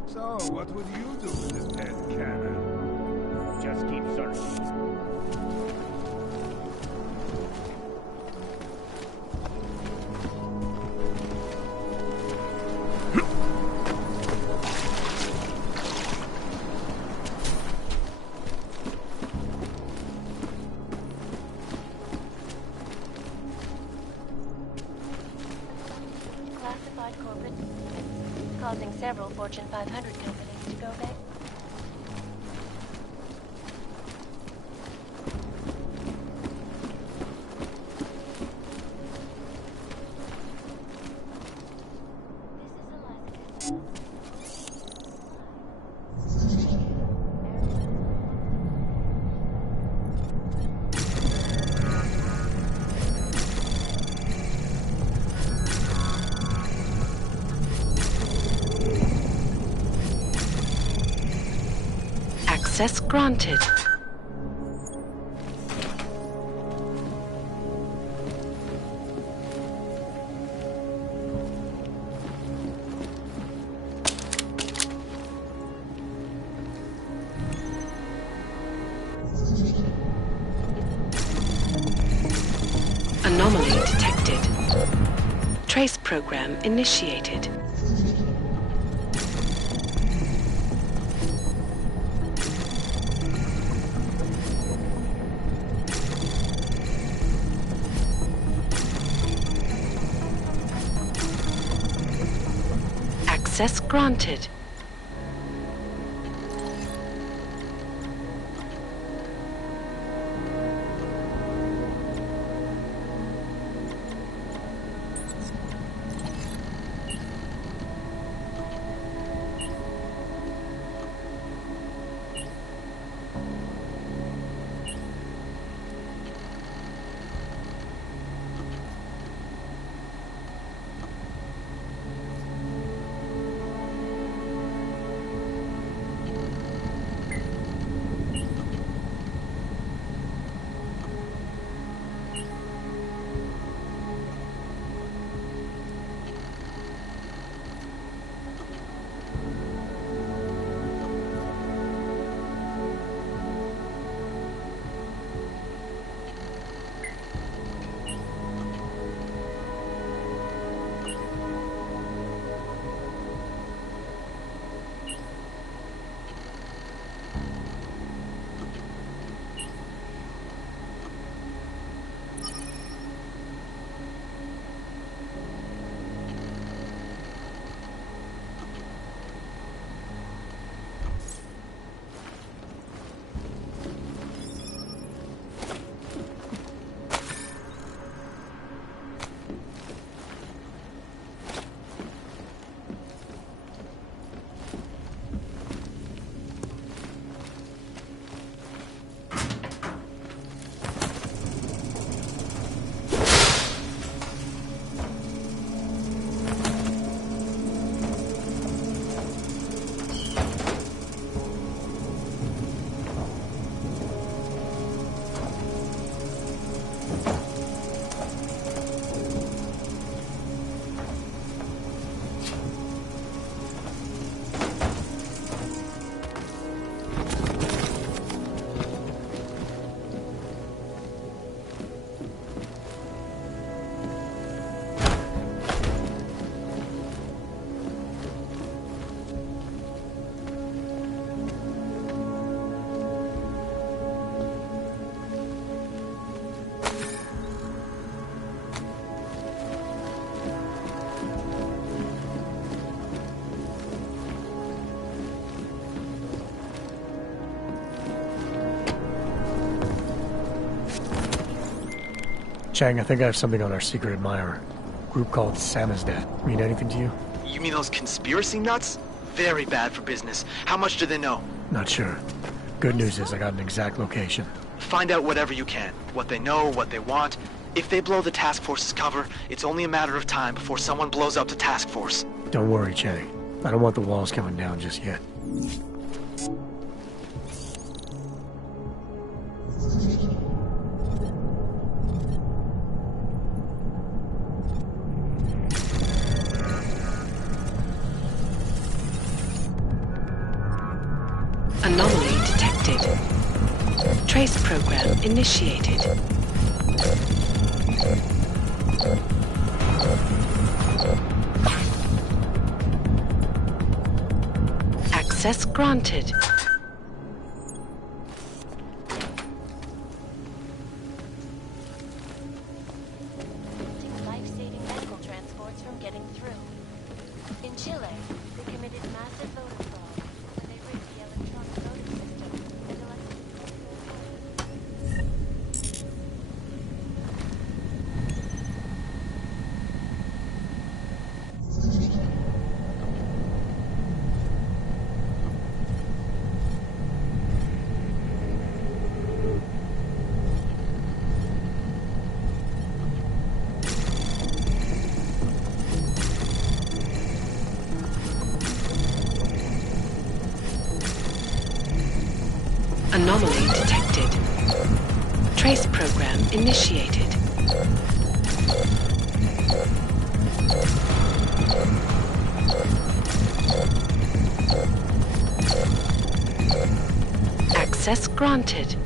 So, what would you do with this dead cannon? Just keep searching. Classified corporate, causing several Fortune 500 companies to go back. Access granted. Anomaly detected. Trace program initiated. Access granted. Chang, I think I have something on our secret admirer. Group called Samizdat. Mean anything to you? You mean those conspiracy nuts? Very bad for business. How much do they know? Not sure. Good news is I got an exact location. Find out whatever you can. What they know, what they want. If they blow the task force's cover, it's only a matter of time before someone blows up the task force. Don't worry, Chang. I don't want the walls coming down just yet. Anomaly detected. Trace program initiated. Access granted. Life-saving medical transports from getting through. In Chile, they committed massive voter fraud when they rigged the electronic voting system and elected Anomaly detected. Trace program initiated. Access granted.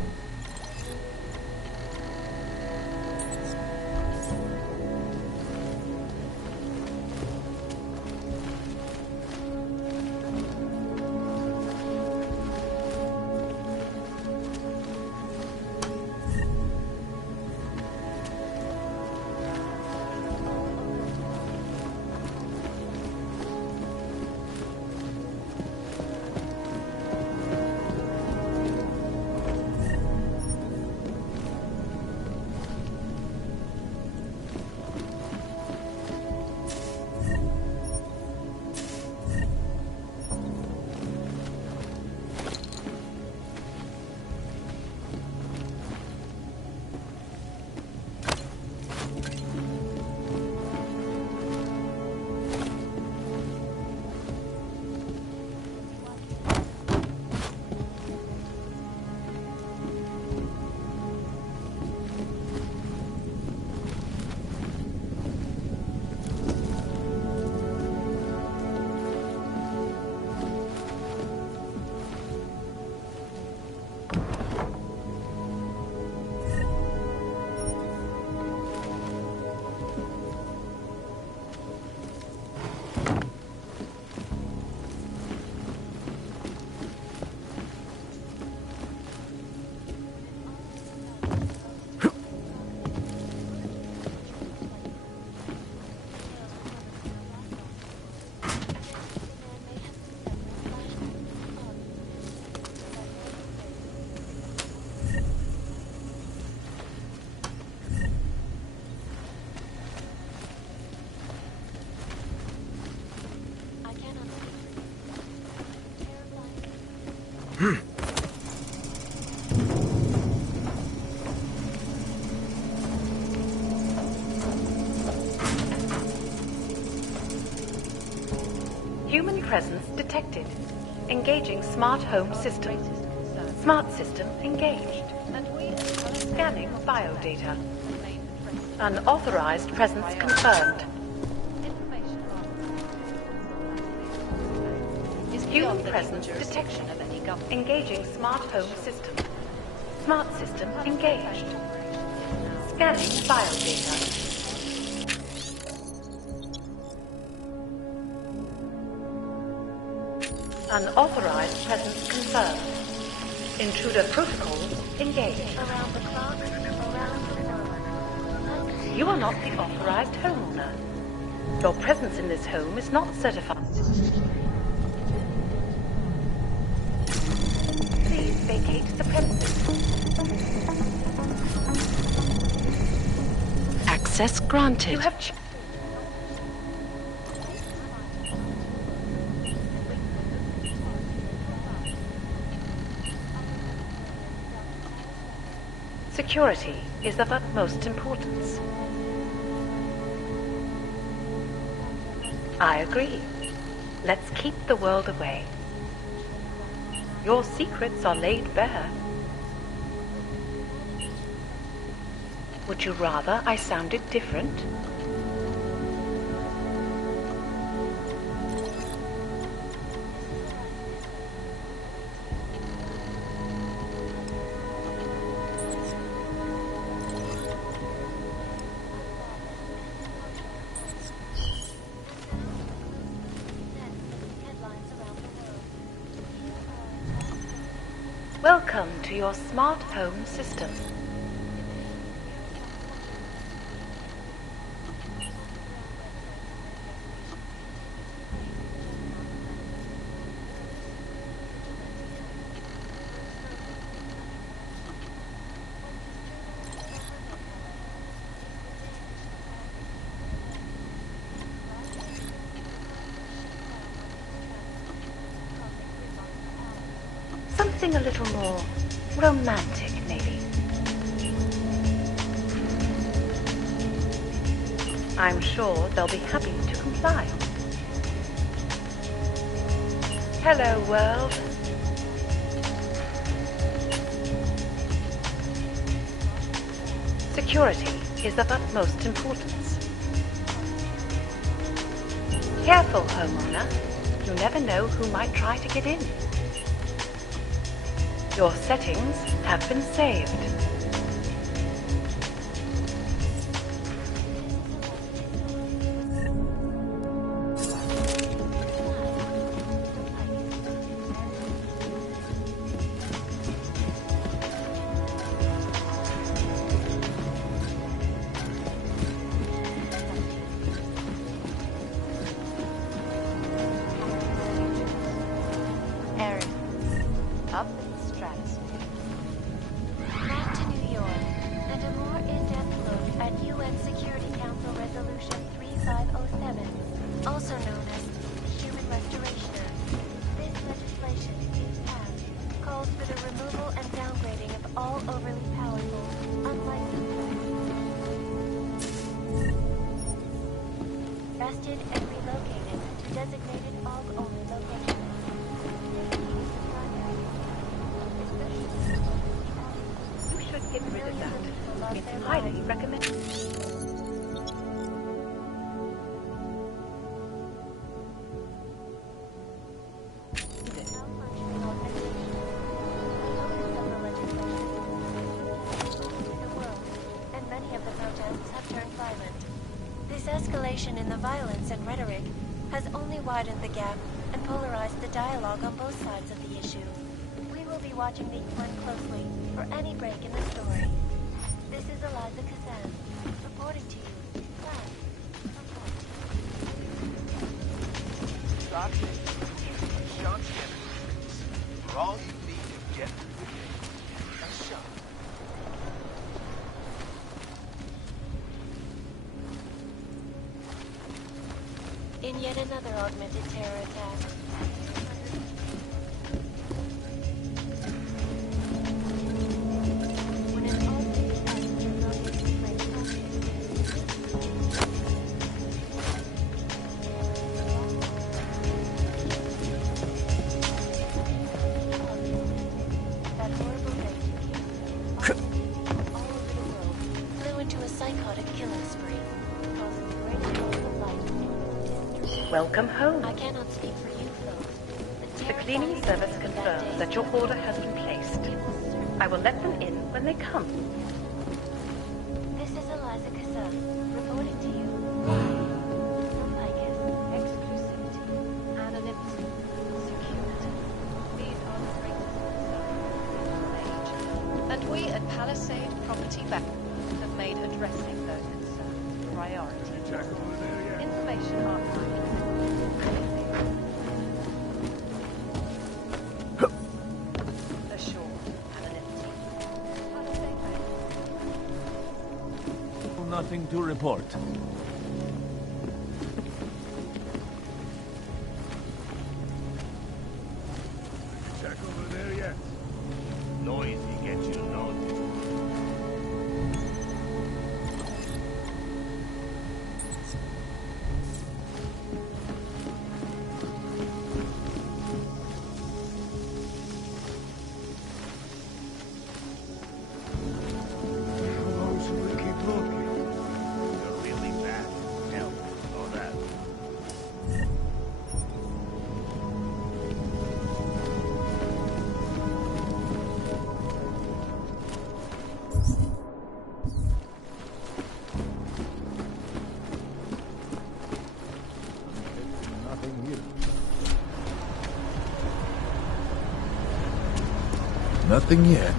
Human presence detected. Engaging smart home system. Smart system engaged. Scanning biodata. Unauthorized presence confirmed. Human presence detection. Engaging smart home system. Smart system engaged. Scanning biodata. Unauthorized presence confirmed. Intruder protocol engaged. Around the clock, around the world. You are not the authorized homeowner. Your presence in this home is not certified. Please vacate the premises. Access granted. You have Security is of utmost importance. I agree. Let's keep the world away. Your secrets are laid bare. Would you rather I sounded different? Welcome to your smart home system. Something a little more romantic, maybe. I'm sure they'll be happy to comply. Hello, world. security is of utmost importance. Careful, homeowner. You never know who might try to get in. Your settings have been saved. In the violence and rhetoric has only widened the gap and polarized the dialogue on both sides of the issue. We will be watching the UN closely for any break in the story. This is Eliza Kazan, reporting to you. Live from Port. Doctor, Sean's getting for all you need to get a shot. In yet another augmented terror attack. When an augmented passenger broke into the plane that horrible rage all over the world flew into a psychotic killing spree, causing the greatest loss of life. Welcome home. I cannot speak for you, Phil. The cleaning service confirms that your order has been placed. I will let them in when they come. This is Eliza Kazan, reporting to you. From Lycus. Exclusivity, anonymity, security. These are the greatest concerns of And we at Palisade Property Bank have made addressing those concerns priority. Information archive. Nothing to report. Check over there yet? Noisy get you noticed. Nothing yet.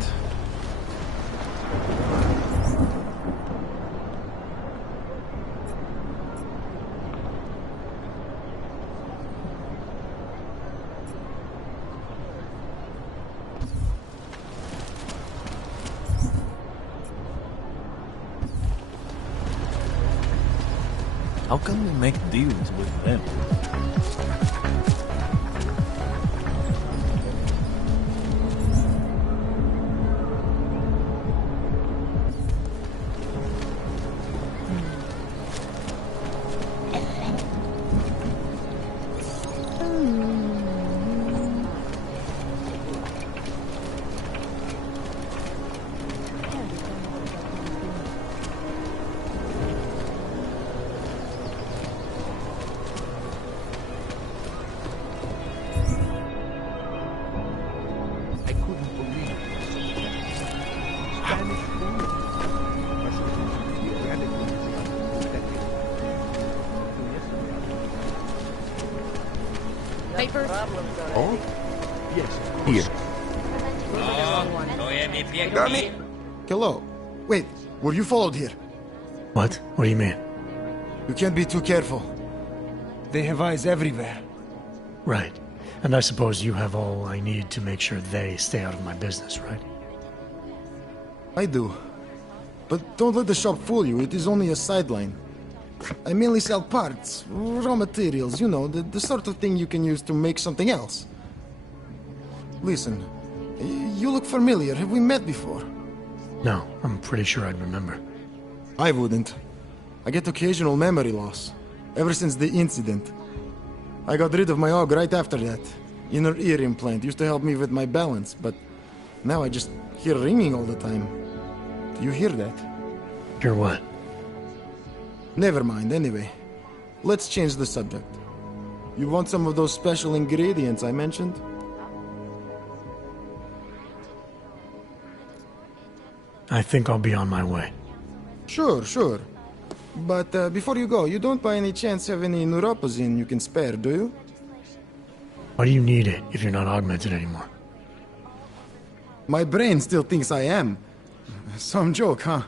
How can we make deals with them? Papers? Oh? Yes. Here. Danny? Hello. Wait, were you followed here? What? What do you mean? You can't be too careful. They have eyes everywhere. Right. And I suppose you have all I need to make sure they stay out of my business, right? I do. But don't let the shop fool you, it is only a sideline. I mainly sell parts, raw materials, you know, the sort of thing you can use to make something else. Listen, you look familiar. Have we met before? No, I'm pretty sure I'd remember. I wouldn't. I get occasional memory loss, ever since the incident. I got rid of my og right after that. Inner ear implant used to help me with my balance, but now I just hear ringing all the time. Do you hear that? Hear what? Never mind, anyway. Let's change the subject. You want some of those special ingredients I mentioned? I think I'll be on my way. Sure, sure. But before you go, you don't by any chance have any neuropozyne you can spare, do you? Why do you need it if you're not augmented anymore? My brain still thinks I am. Some joke, huh?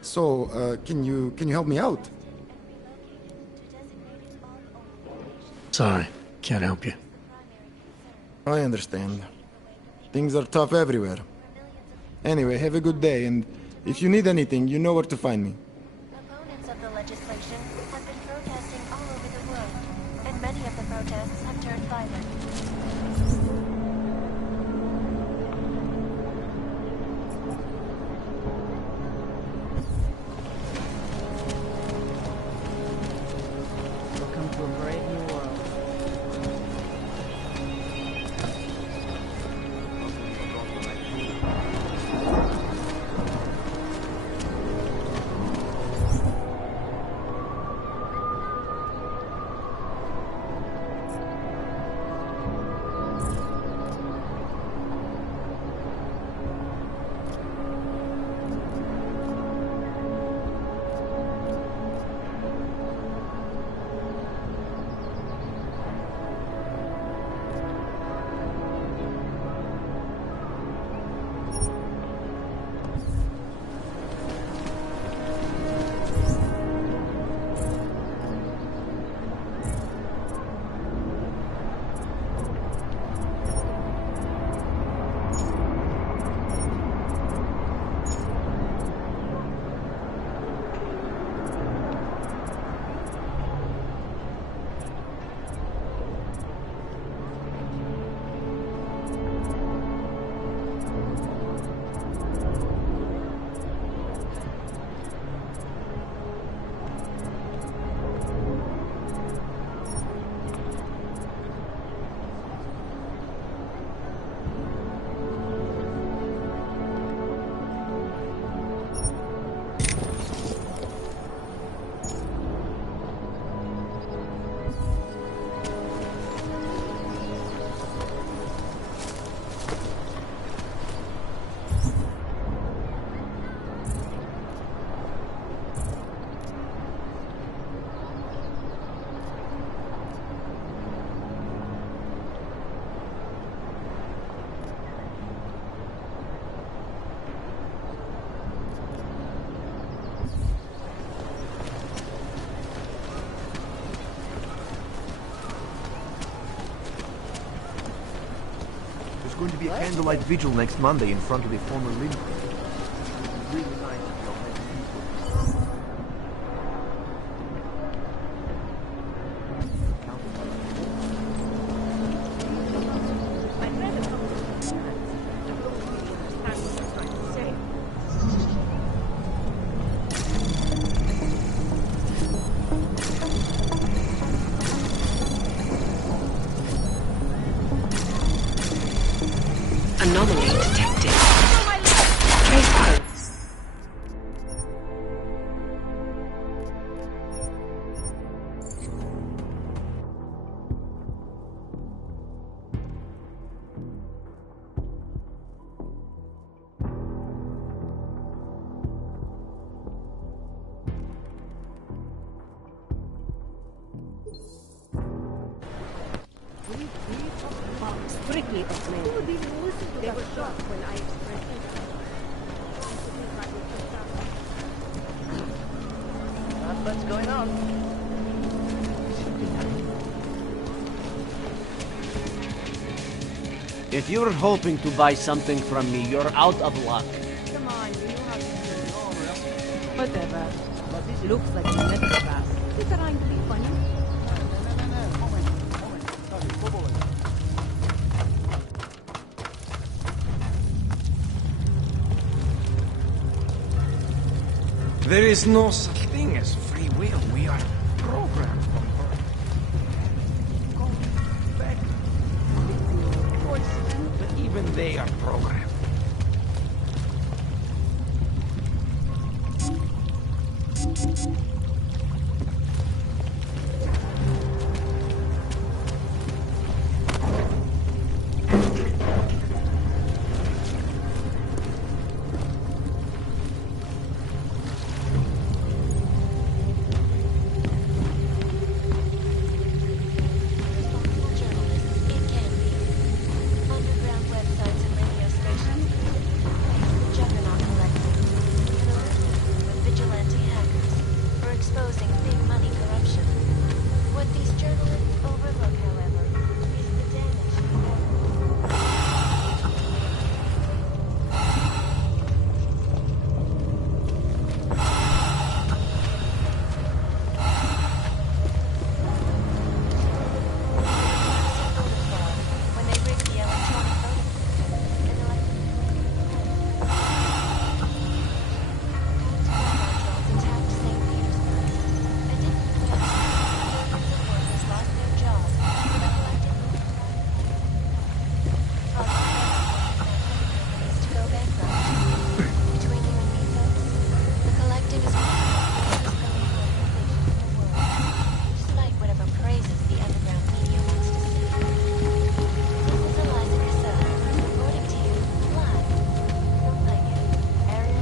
So, can you help me out? Sorry, can't help you. I understand. Things are tough everywhere. Anyway, have a good day, and if you need anything, you know where to find me. Opponents of the legislation have been protesting all over the world, and many of the protests have turned violent. Welcome to a brave new world. There's going to be a candlelight vigil next Monday in front of the former Lynn. Really nice of you. Anomaly detected. Trace codes. Please genetically augmented. They were shocked when I expressed Not much going on. If you're hoping to buy something from me, you're out of luck. Come on, you know how to do it. Whatever. But this looks like a method class. He's trying to be funny. There is no such thing as free will. We are programmed from birth. Go back. Choices, but even they are programmed. Underground websites and radio stations. The Juggernaut Collective. With vigilante hackers for exposing big money corruption. What these journalists overlook, however, is the damage. When they rigged the electronic voting system and elected attacked St. Petersburg. I didn't realize millions of workers lost their jobs when the collective companies to go bankrupt. Between you and me, folks, the collective is one of the biggest organizations in the world, despite whatever praises the underground media wants to see. This is Eliza Cassell, reporting to you live from Lincoln, area.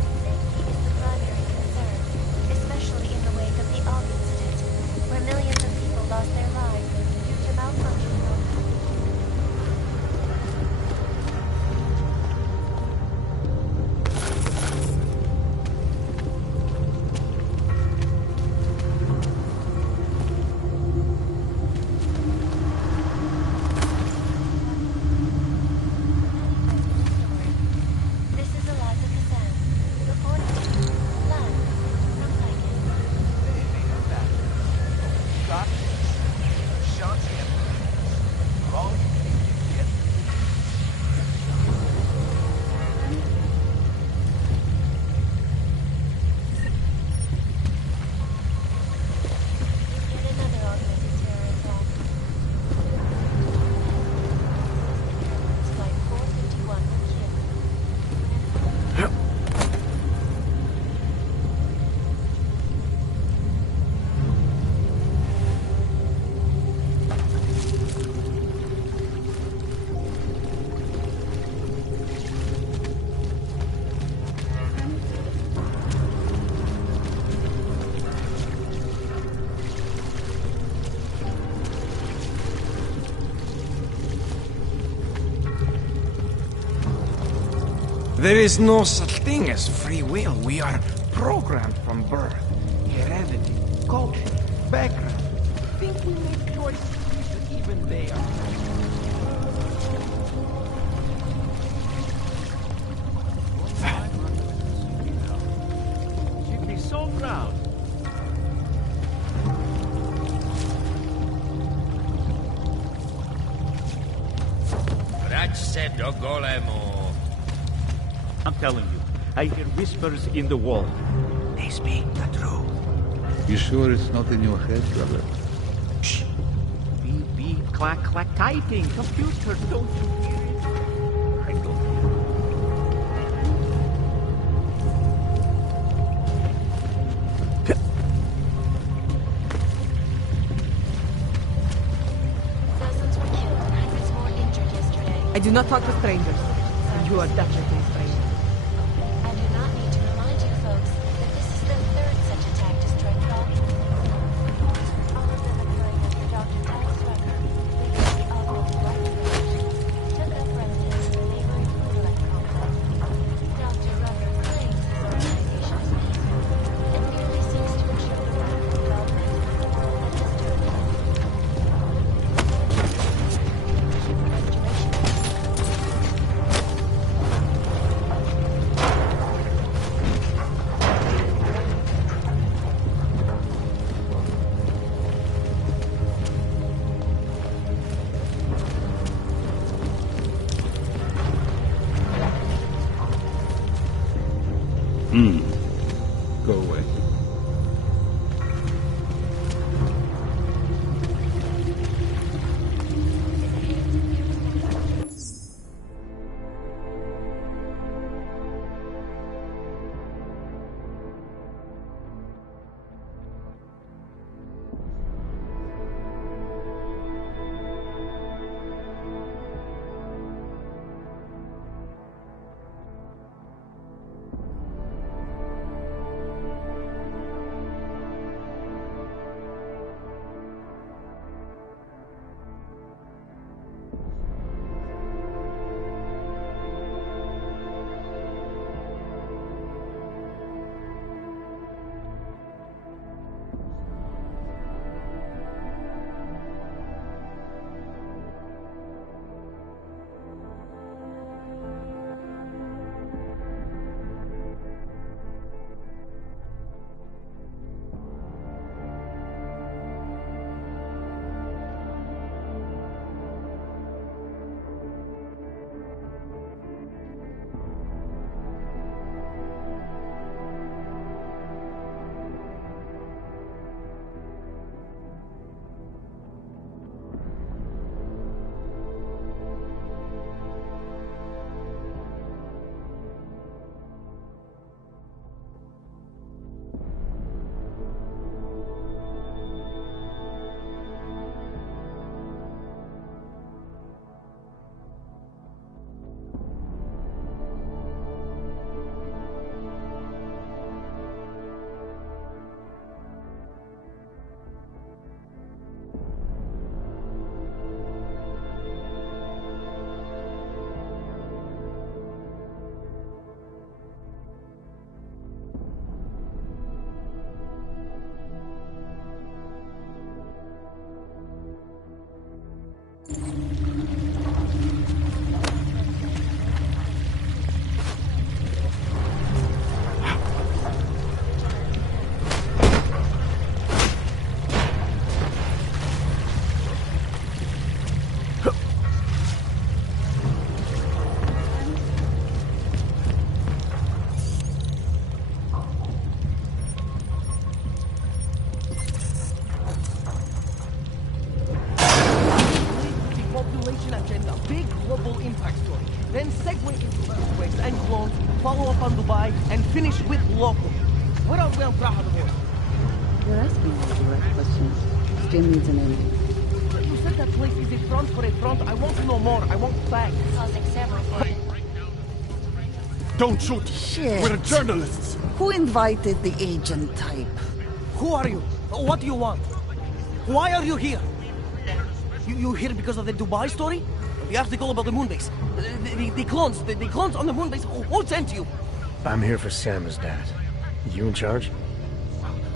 Primary concern, especially in the wake of the Og incident, where millions of people lost their lives due to malfunctioning This is Eliza Cassell, reporting to you live from Lincoln. Doctors, Shanti and police are all you can get. Yet another augmented terror attack. Flight 451 were killed. There is no such thing as free will. We are programmed from birth. Heredity, culture, background. Think we make choices, but even they are. She'd be so proud. Brać se do do golemu. I'm telling you, I hear whispers in the wall. They speak the truth. You sure it's not in your head, brother? Shh. Beep, beep, clack, clack, typing. Computer, don't you hear it? I don't. Dozens were killed and hundreds more injured yesterday. I do not talk to strangers. And you are definitely a stranger. I do not need to remind you folks that this is the third such attack to strike Prague. All of them occurring after Dr. Thomas Rucker, leader of the Oswald Right Wing, took up residence in the neighboring Foodlet complex. Dr. Rucker claims his organization is peaceful and merely seeks to ensure the rapid development of moral and historical Go away. follow up on Dubai, and finish with local. What are we on Praha about? You're asking all the right questions. Still needs an end. You said that place is a front for a front. I want to know more. I want facts. Causing several fires. Don't shoot! Shit. We're journalists! Who invited the agent type? Who are you? What do you want? Why are you here? You here because of the Dubai story? The article about the moon base? The clones on the moon base? Who sent you? I'm here for Sam's dad. You in charge?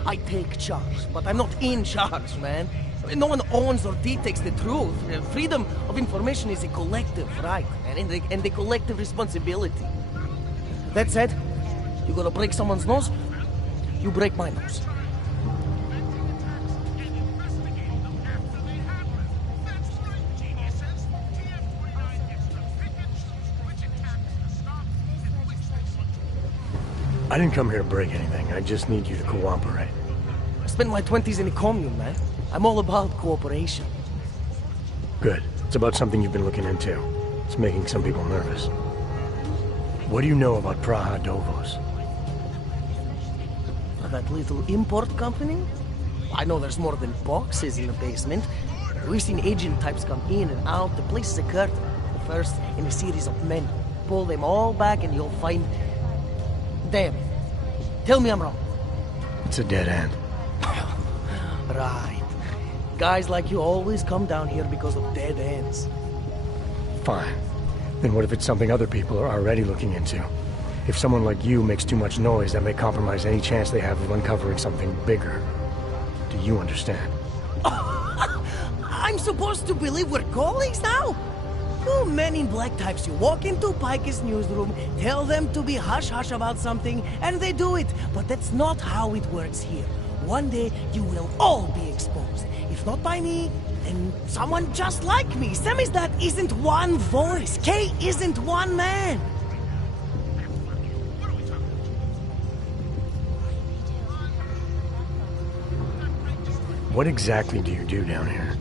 I take charge, but I'm not in charge, man. No one owns or dictates the truth. Freedom of information is a collective right, man, and the collective responsibility. That said, you gonna break someone's nose, you break my nose. I didn't come here to break anything. I just need you to cooperate. I spent my 20s in a commune, man. I'm all about cooperation. Good. It's about something you've been looking into. It's making some people nervous. What do you know about Praha Dovos? That little import company? I know there's more than boxes in the basement. We've seen agent types come in and out. The place is a curtain. The first in a series of men. Pull them all back and you'll find... Damn. Tell me I'm wrong. It's a dead end. Right. Guys like you always come down here because of dead ends. Fine. Then what if it's something other people are already looking into? If someone like you makes too much noise, that may compromise any chance they have of uncovering something bigger. Do you understand? I'm supposed to believe we're colleagues now? You men in black types, you walk into Pike's newsroom, tell them to be hush-hush about something, and they do it. But that's not how it works here. One day, you will all be exposed. If not by me, then someone just like me. Samizdat isn't one voice. K isn't one man. What exactly do you do down here?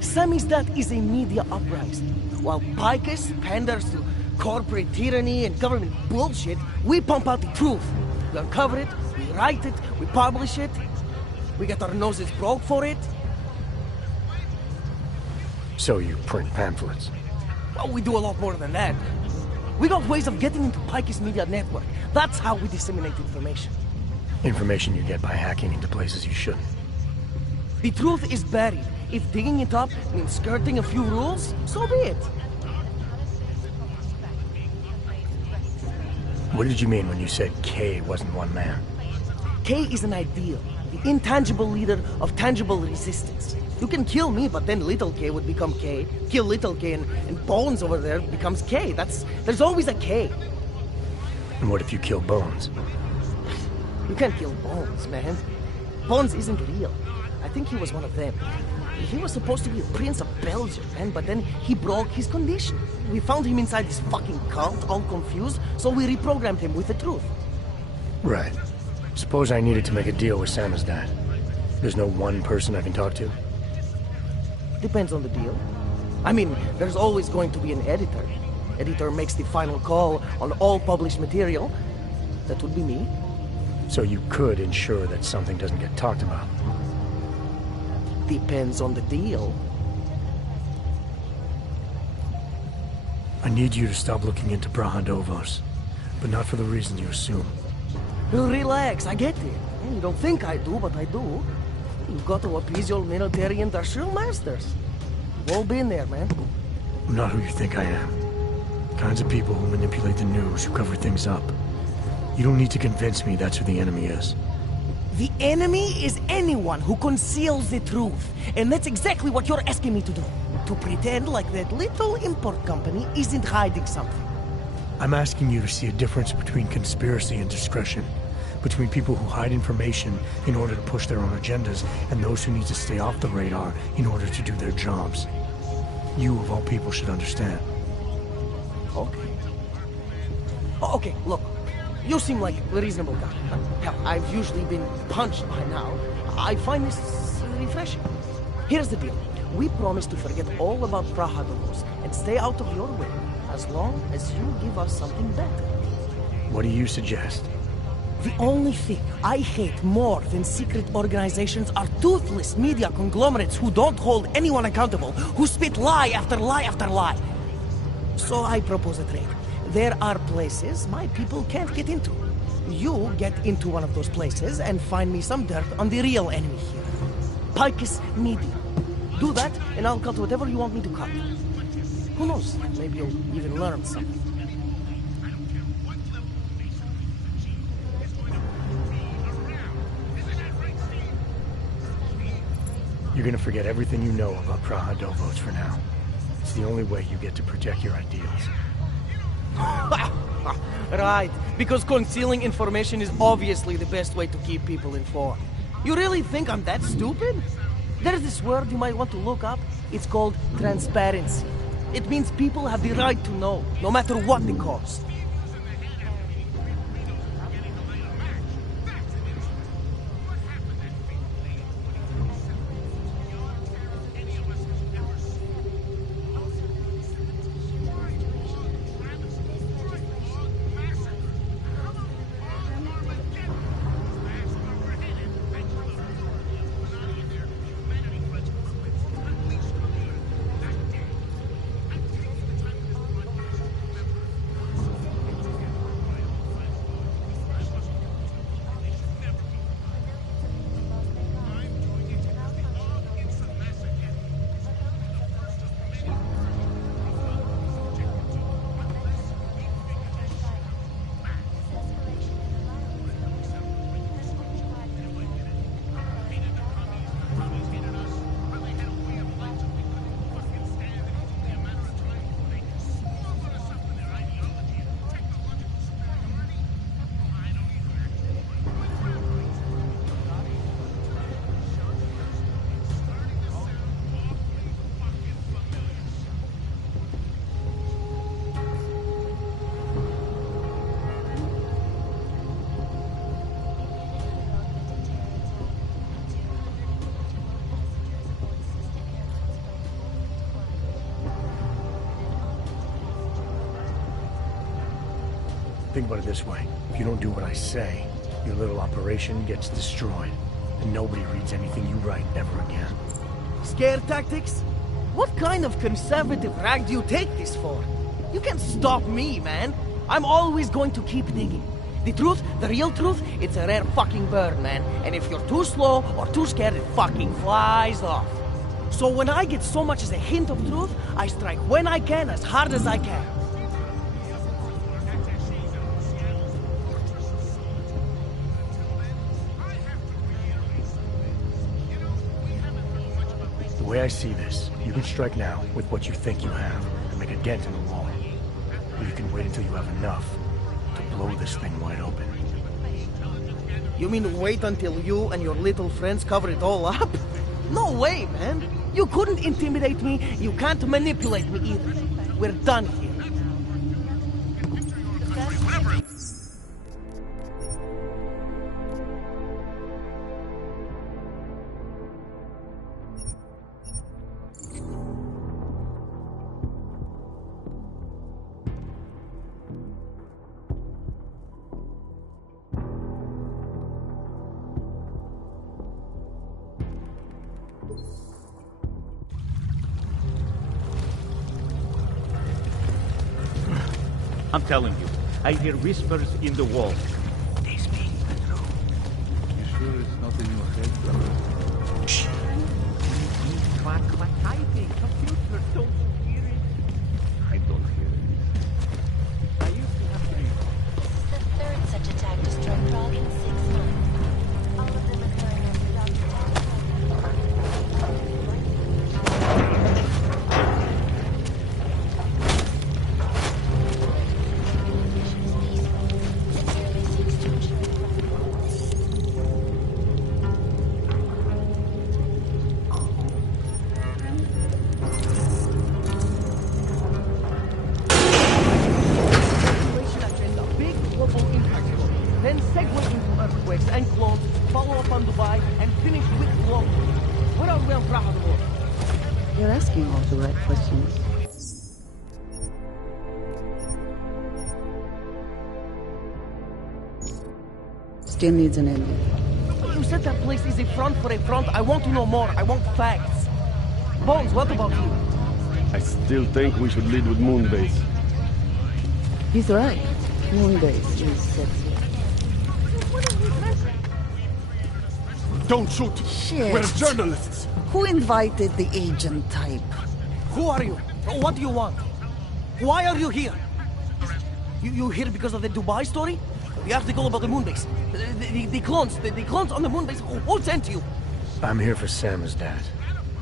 Samizdat is a media uprising. While Picus panders to corporate tyranny and government bullshit, we pump out the truth. We uncover it, we write it, we publish it. We get our noses broke for it. So you print pamphlets? Well, we do a lot more than that. We got ways of getting into Picus media network. That's how we disseminate information. Information you get by hacking into places you shouldn't. The truth is buried. If digging it up means skirting a few rules, so be it. What did you mean when you said K wasn't one man? K is an ideal, the intangible leader of tangible resistance. You can kill me, but then little K would become K. Kill little K and Bones over there becomes K. There's always a K. And what if you kill Bones? You can't kill Bones, man. Bones isn't real. I think he was one of them. He was supposed to be a prince of Belgium, man, but then he broke his condition. We found him inside this fucking cult, all confused, so we reprogrammed him with the truth. Right. Suppose I needed to make a deal with Samizdat. There's no one person I can talk to? Depends on the deal. I mean, there's always going to be an editor. Editor makes the final call on all published material. That would be me. So you could ensure that something doesn't get talked about? Depends on the deal. I need you to stop looking into Praha Dovos, but not for the reason you assume. Relax, I get it. You don't think I do, but I do. You've got to appease your military industrial masters. We've all been there, man. I'm not who you think I am. Kinds of people who manipulate the news, who cover things up. You don't need to convince me that's who the enemy is. The enemy is anyone who conceals the truth. And that's exactly what you're asking me to do. To pretend like that little import company isn't hiding something. I'm asking you to see a difference between conspiracy and discretion. Between people who hide information in order to push their own agendas and those who need to stay off the radar in order to do their jobs. You, of all people, should understand. Okay. Okay, look. You seem like a reasonable guy. Hell, I've usually been punched by now. I find this refreshing. Here's the deal. We promise to forget all about Praha Dovos and stay out of your way, as long as you give us something better. What do you suggest? The only thing I hate more than secret organizations are toothless media conglomerates who don't hold anyone accountable, who spit lie after lie after lie. So I propose a trade. There are places my people can't get into. You get into one of those places and find me some dirt on the real enemy here. Picus Media. Do that, and I'll cut whatever you want me to cut. Who knows? Maybe you'll even learn something. You're gonna forget everything you know about Praha Dovos for now. It's the only way you get to protect your ideals. Right, because concealing information is obviously the best way to keep people informed. You really think I'm that stupid? There's this word you might want to look up. It's called transparency. It means people have the right to know, no matter what the cost. Think about it this way. If you don't do what I say, your little operation gets destroyed. And nobody reads anything you write ever again. Scare tactics? What kind of conservative rag do you take this for? You can't stop me, man. I'm always going to keep digging. The truth, the real truth, it's a rare fucking bird, man. And if you're too slow or too scared, it fucking flies off. So when I get so much as a hint of truth, I strike when I can, as hard as I can. The way I see this, you can strike now with what you think you have and make a dent in the wall. Or you can wait until you have enough to blow this thing wide open. You mean wait until you and your little friends cover it all up? No way, man. You couldn't intimidate me, you can't manipulate me either. We're done here. I'm telling you, I hear whispers in the wall. You sure it's not in your head, brother? Shh. Clack, clack, typing. Computer, don't you hear it? I don't hear it. I used to have to be... This is the third such attack to strike Prague in 6 months. All of them occurring as the Then segue into earthquakes and clones, follow up on Dubai, and finish with global. Where are we on Praha? You're asking all the right questions. Still needs an ending. You said that place is a front for a front. I want to know more. I want facts. Bones, what about you? I still think we should lead with Moonbase. He's right. Moonbase is sexy. Don't shoot! Shit. We're journalists! Who invited the agent type? Who are you? What do you want? Why are you here? You here because of the Dubai story? The article about the Moonbase. The clones. The clones on the Moonbase. Who sent you? I'm here for Sam's dad.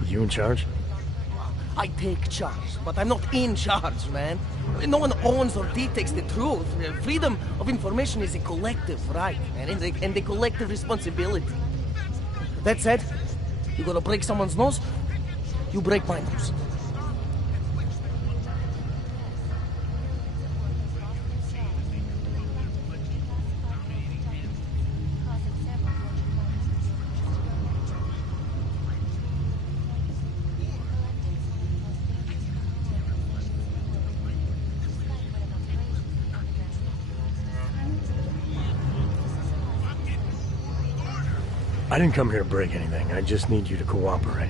You in charge? I take charge, but I'm not in charge, man. No one owns or dictates the truth. Freedom of information is a collective right, and a collective responsibility. That said, you gonna break someone's nose, you break my nose. I didn't come here to break anything. I just need you to cooperate.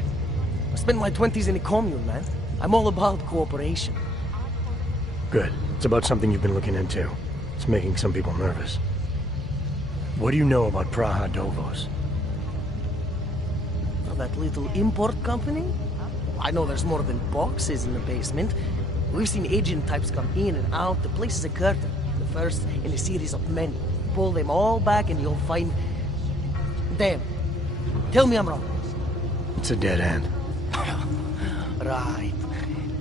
I spent my 20s in a commune, man. I'm all about cooperation. Good. It's about something you've been looking into. It's making some people nervous. What do you know about Praha Dovos? That little import company? I know there's more than boxes in the basement. We've seen agent types come in and out. The place is a curtain. The first in a series of many. Pull them all back and you'll find... Damn. Tell me I'm wrong. It's a dead end. Right.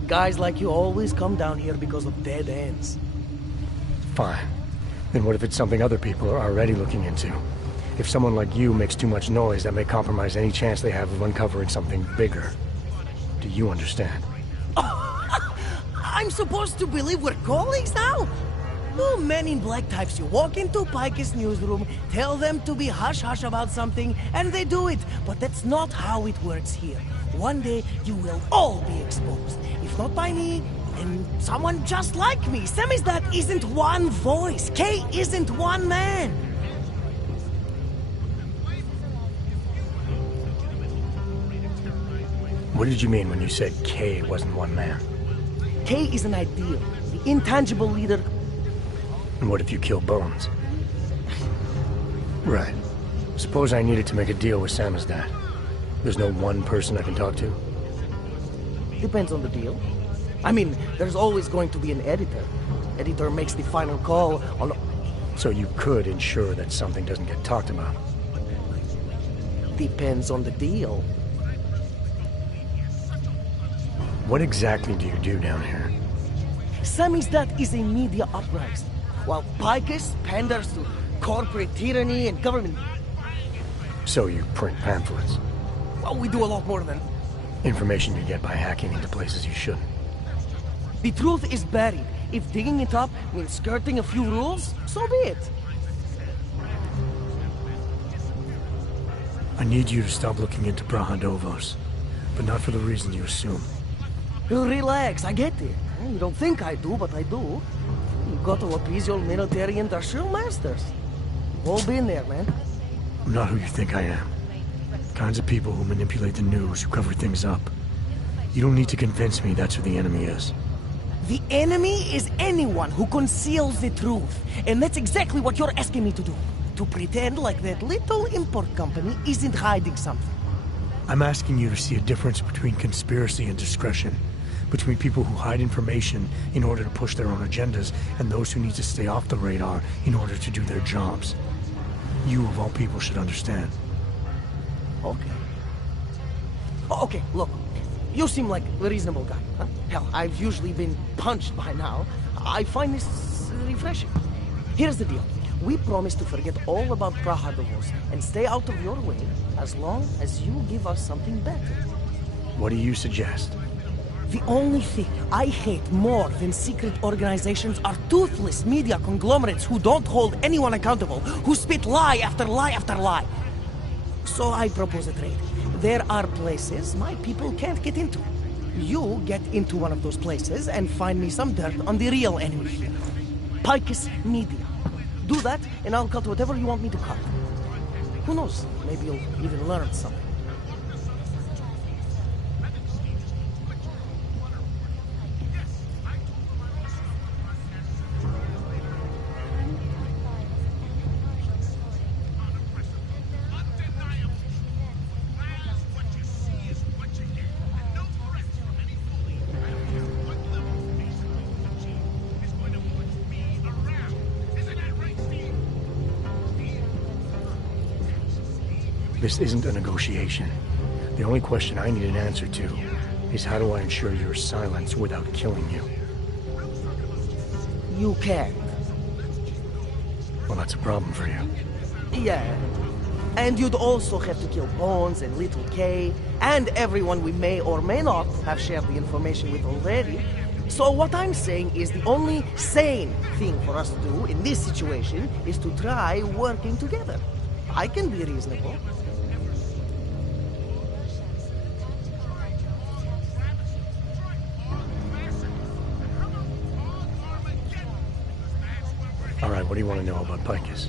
Guys like you always come down here because of dead ends. Fine. Then what if it's something other people are already looking into? If someone like you makes too much noise, that may compromise any chance they have of uncovering something bigger. Do you understand? I'm supposed to believe we're colleagues now? You men in black types, you walk into Pike's newsroom, tell them to be hush-hush about something, and they do it. But that's not how it works here. One day, you will all be exposed. If not by me, And someone just like me. Samizdat isn't one voice. K isn't one man. What did you mean when you said K wasn't one man? K is an ideal, the intangible leader. And what if you kill Bones? Right. Suppose I needed to make a deal with Samizdat. There's no one person I can talk to? Depends on the deal. I mean, there's always going to be an editor. Editor makes the final call on... So you could ensure that something doesn't get talked about? Depends on the deal. What exactly do you do down here? Samizdat is a media uprising, while Picus panders to corporate tyranny and government... So you print pamphlets? Well, we do a lot more than... Information you get by hacking into places you shouldn't. The truth is buried. If digging it up means skirting a few rules, so be it. I need you to stop looking into Brahadovos, but not for the reason you assume. Relax, I get it. You don't think I do, but I do. You've got to appease your military industrial masters. We've all been there, man. I'm not who you think I am. Kinds of people who manipulate the news, who cover things up. You don't need to convince me that's who the enemy is. The enemy is anyone who conceals the truth. And that's exactly what you're asking me to do. To pretend like that little import company isn't hiding something. I'm asking you to see a difference between conspiracy and discretion. Between people who hide information in order to push their own agendas, and those who need to stay off the radar in order to do their jobs. You, of all people, should understand. Okay. Okay, look. You seem like a reasonable guy, huh? Hell, I've usually been punched by now. I find this refreshing. Here's the deal. We promise to forget all about Brahadovos and stay out of your way as long as you give us something better. What do you suggest? The only thing I hate more than secret organizations are toothless media conglomerates who don't hold anyone accountable, who spit lie after lie after lie. So I propose a trade. There are places my people can't get into. You get into one of those places and find me some dirt on the real enemy here. Picus Media. Do that, and I'll cut whatever you want me to cut. Who knows? Maybe you'll even learn something. This isn't a negotiation. The only question I need an answer to is how do I ensure your silence without killing you? You can't. Well, that's a problem for you. Yeah. And you'd also have to kill Bones and Little K, and everyone we may or may not have shared the information with already. So what I'm saying is the only sane thing for us to do in this situation is to try working together. I can be reasonable. Alright, what do you want to know about Picus?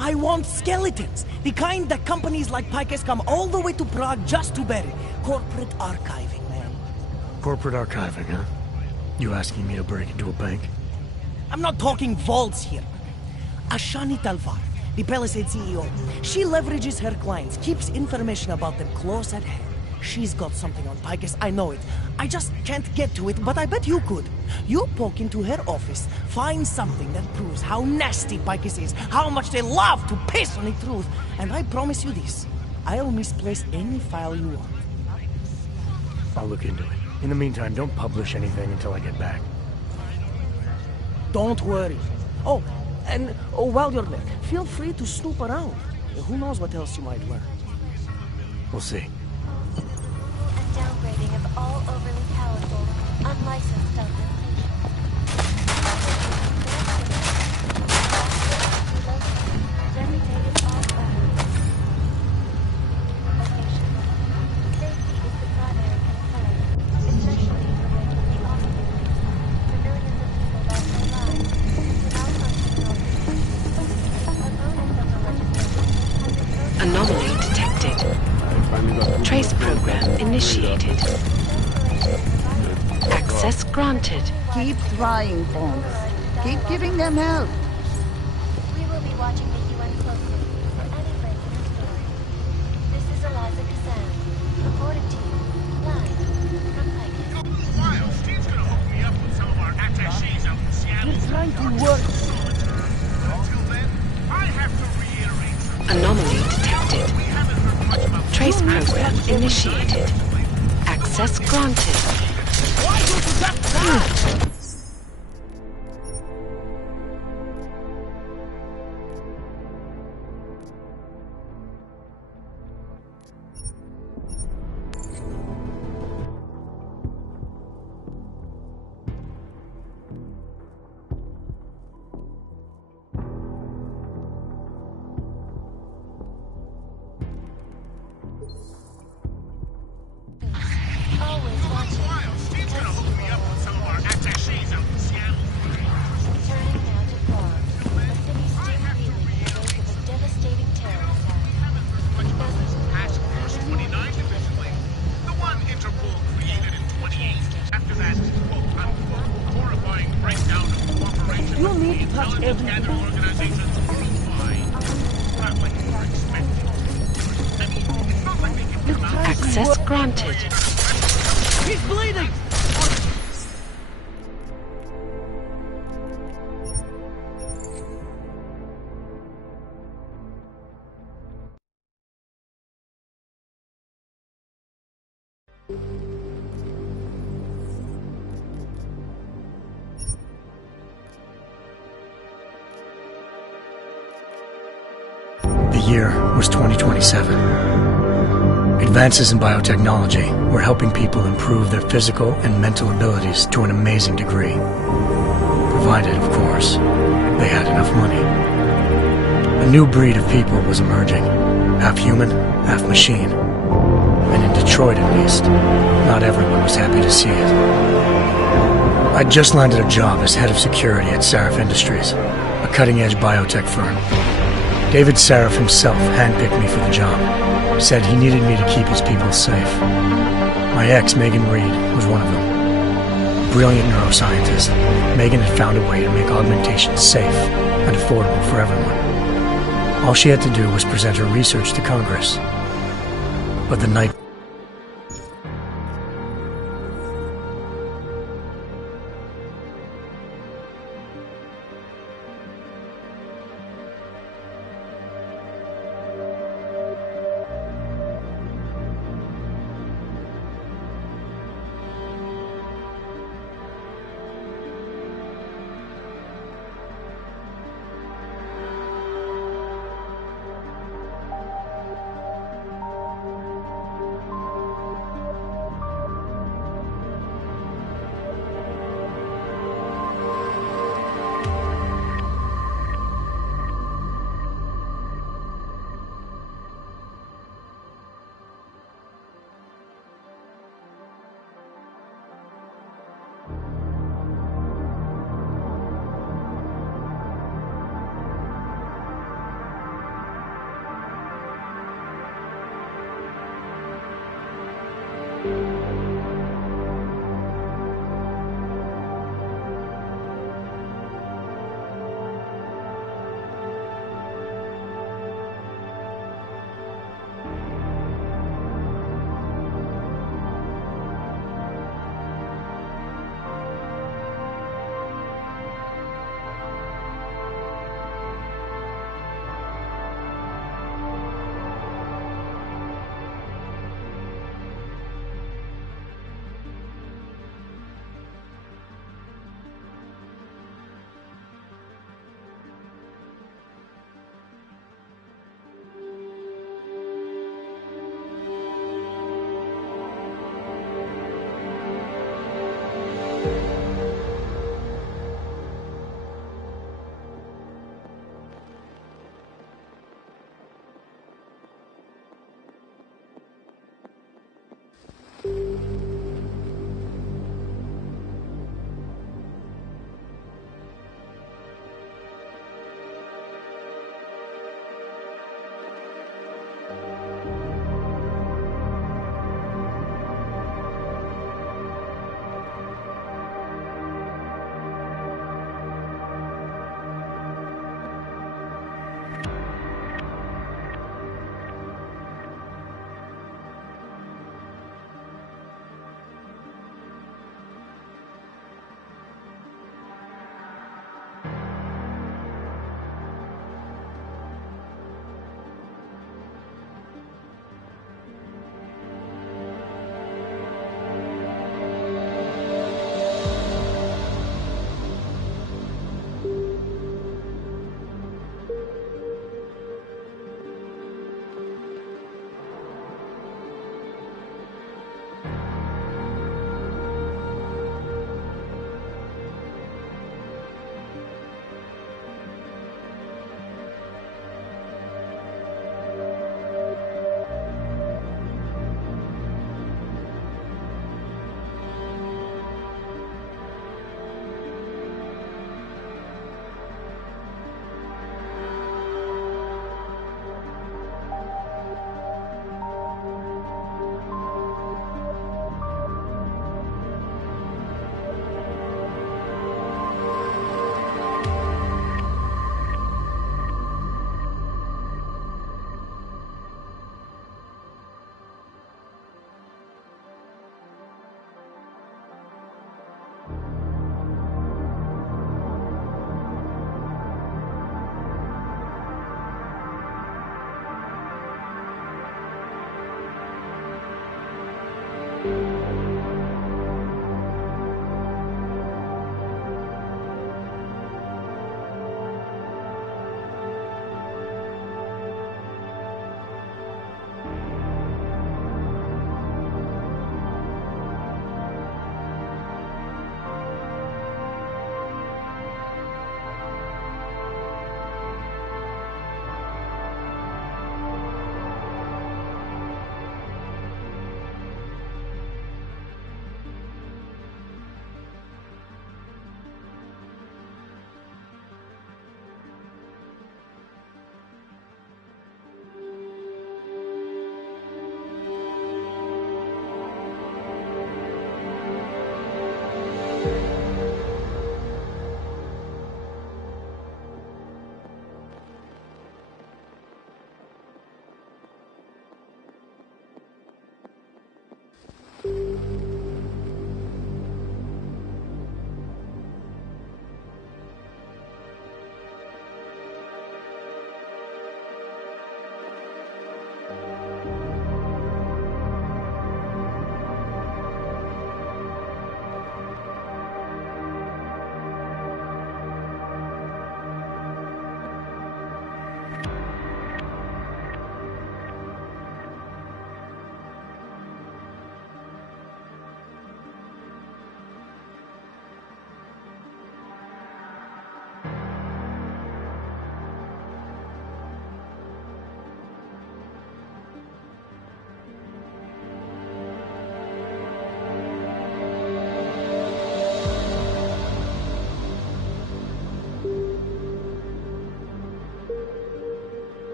I want skeletons. The kind that companies like Picus come all the way to Prague just to bury. Corporate archiving, man. Corporate archiving, huh? You asking me to break into a bank? I'm not talking vaults here. Ashani Talvar, the Palisade CEO, she leverages her clients, keeps information about them close at hand. She's got something on Picus, I know it. I just can't get to it, but I bet you could. You poke into her office, find something that proves how nasty Picus is, how much they love to piss on the truth, and I promise you this, I'll misplace any file you want. I'll look into it. In the meantime, don't publish anything until I get back. Don't worry. Oh, and while you're there, feel free to snoop around. Who knows what else you might learn. We'll see. A downgrading of all overly powerful, unlicensed initiated. Access granted. Keep trying, Bones. Keep giving them help. We will be watching the UN closely for any break in the story. This is Eliza Kazan, reporting to you, live from Pike. While Steve's gonna hook me up with some of our attachés out in Seattle. You're trying to work. Until then, I have to reiterate. Anomaly detected. Trace program initiated. Access granted. Why don't you just try? Always watching. While Steve's gonna hook me up with some of our attachés out in Seattle. Turning now to Prague, a city still reeling in the wake of a devastating terror attack. Task Force 29 Division Link. The one Interpol created in 28. After that, quote-unquote, horrifying breakdown of cooperation You with need to touch intelligence gathering everything. organizations worldwide. Not like you were expecting. I mean, it's not like they can come out. Access granted. He's bleeding! The year was 2027. Advances in biotechnology were helping people improve their physical and mental abilities to an amazing degree. Provided, of course, they had enough money. A new breed of people was emerging, half human, half machine. And in Detroit, at least, not everyone was happy to see it. I'd just landed a job as head of security at Sarif Industries, a cutting-edge biotech firm. David Sarif himself handpicked me for the job. Said he needed me to keep his people safe. My ex, Megan Reed, was one of them. Brilliant neuroscientist, Megan had found a way to make augmentation safe and affordable for everyone. All she had to do was present her research to Congress. But the night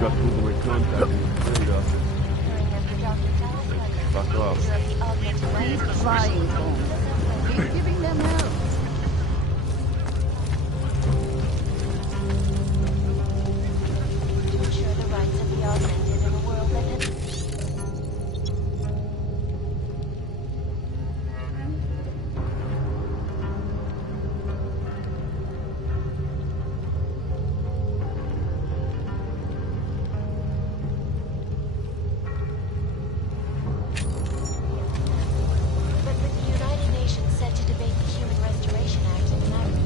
got through to my contact. There you go. Fuck off. Keep trying, Holmes. Keep giving them help. To ensure the rights of the augmented in a world that has... But with the United Nations set to debate the Human Restoration Act in Nairobi.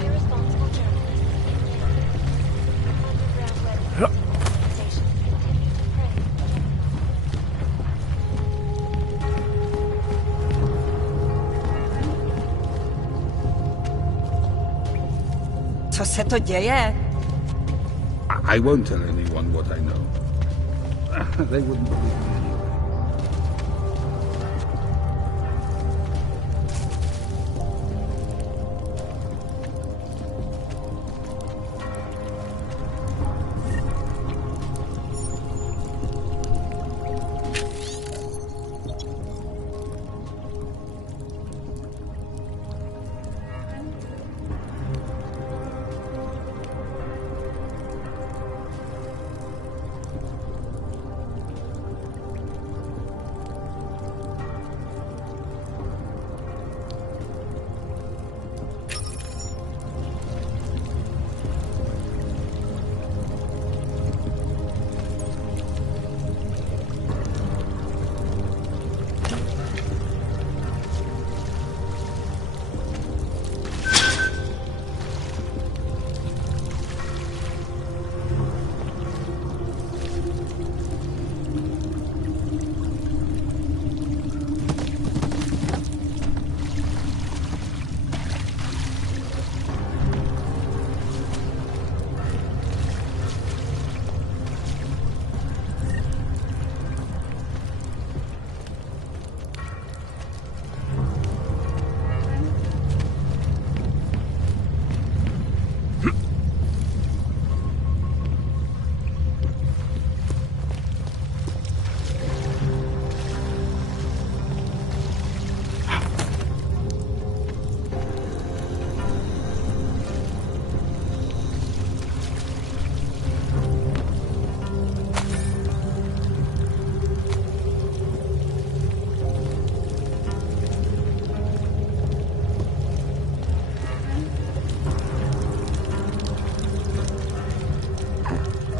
Irresponsible journalists underground web organizations continue to prey. Co se to děje? I won't tell anyone what I know. They wouldn't believe me anyway.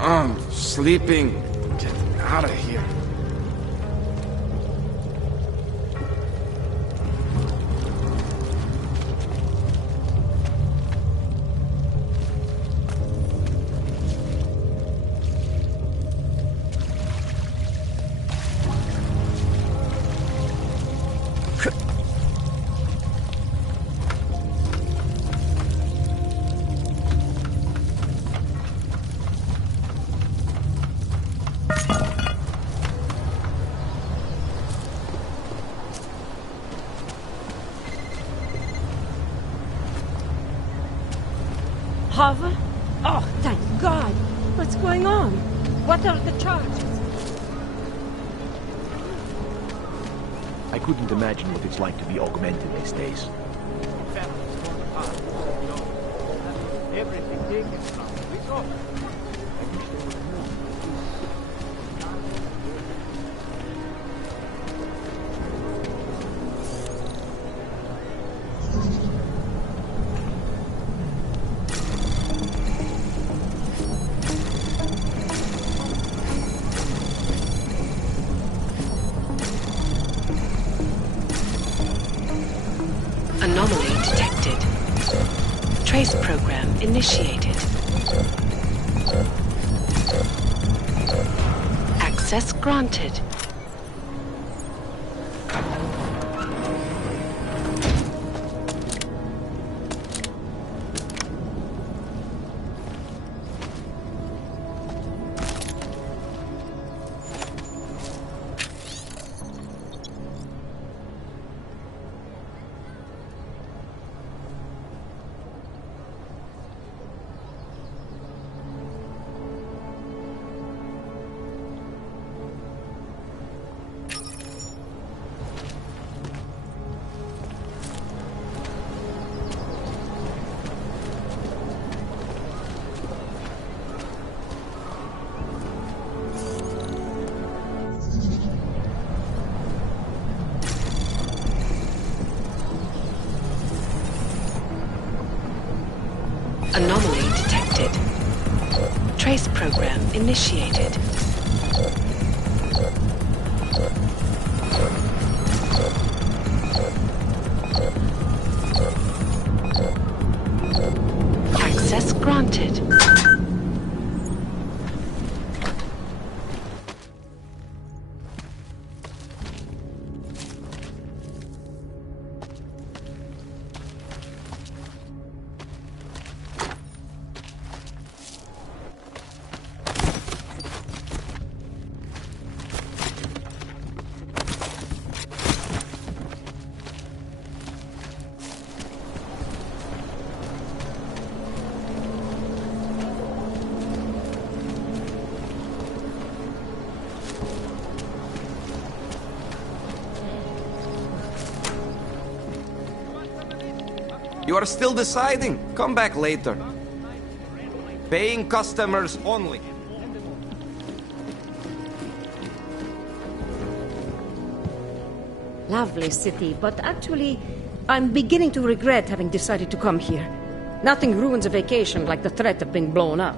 I'm sleeping. Get out of here. Hava? Oh, thank God. What's going on? What are the charges? I couldn't imagine what it's like to be augmented these days. Everything taken from me. We saw that. I wish they would have known. Anomaly detected. Trace program initiated. Access granted. Anomaly detected. Trace program initiated. Access granted. You are still deciding? Come back later. Paying customers only. Lovely city, but actually, I'm beginning to regret having decided to come here. Nothing ruins a vacation like the threat of being blown up.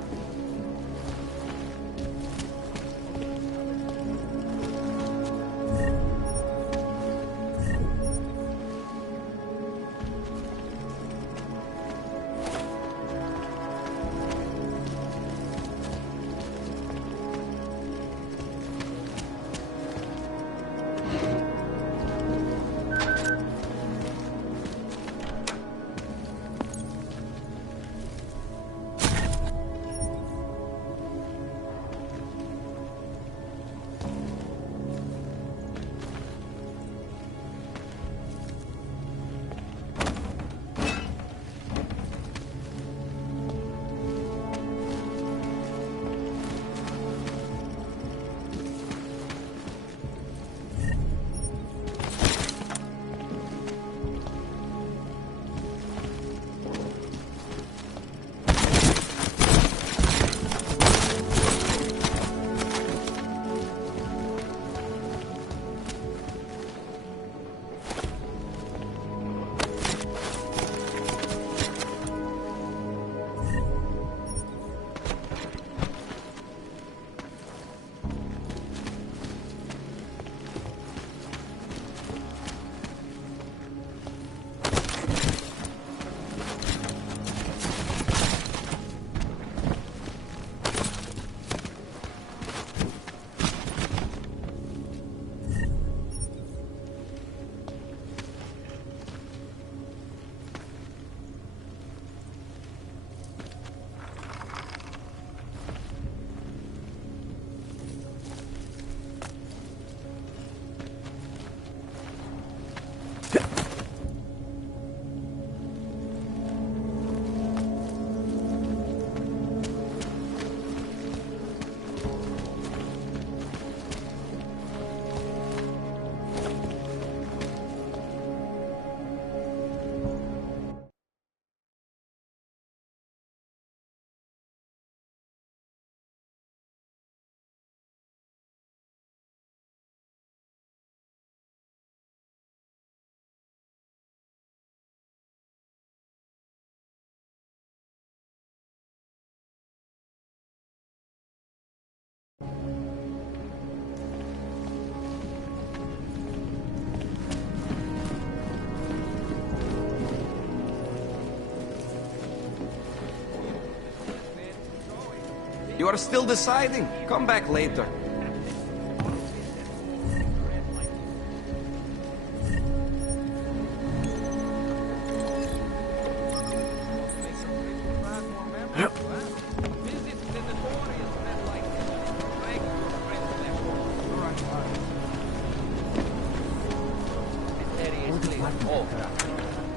You are still deciding? Come back later.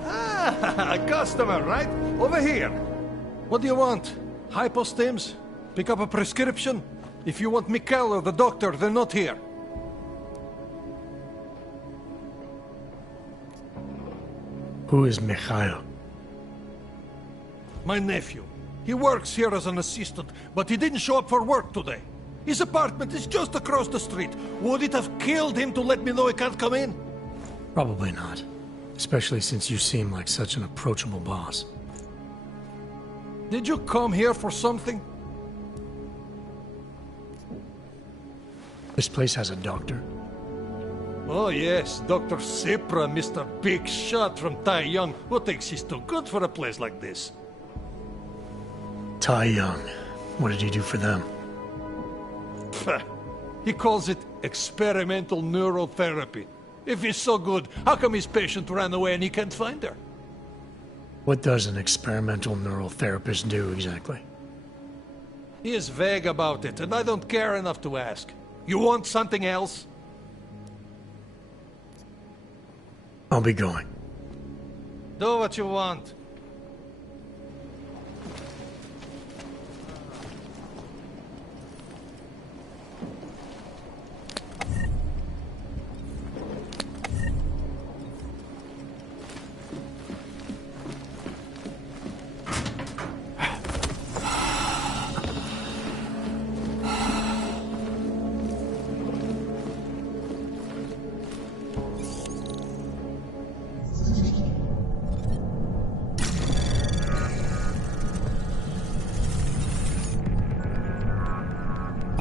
Ah, a customer, right? Over here. What do you want? Hypostims? Pick up a prescription? If you want Mikhail or the doctor, they're not here. Who is Mikhail? My nephew. He works here as an assistant, but he didn't show up for work today. His apartment is just across the street. Would it have killed him to let me know he can't come in? Probably not. Especially since you seem like such an approachable boss. Did you come here for something? This place has a doctor? Oh yes, Dr. Sipra, Mr. Big Shot from Tai Young, who thinks he's too good for a place like this. Tai Young. What did he do for them? He calls it experimental neurotherapy. If he's so good, how come his patient ran away and he can't find her? What does an experimental neural therapist do exactly? He is vague about it, and I don't care enough to ask. You want something else? I'll be going. Do what you want.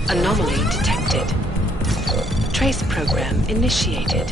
Anomaly detected. Trace program initiated.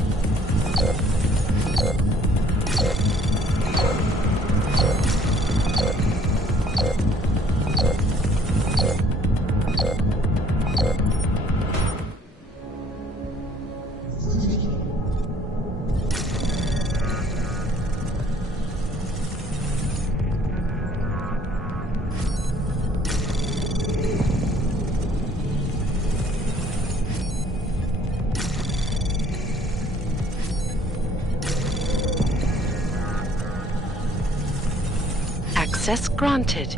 Access granted.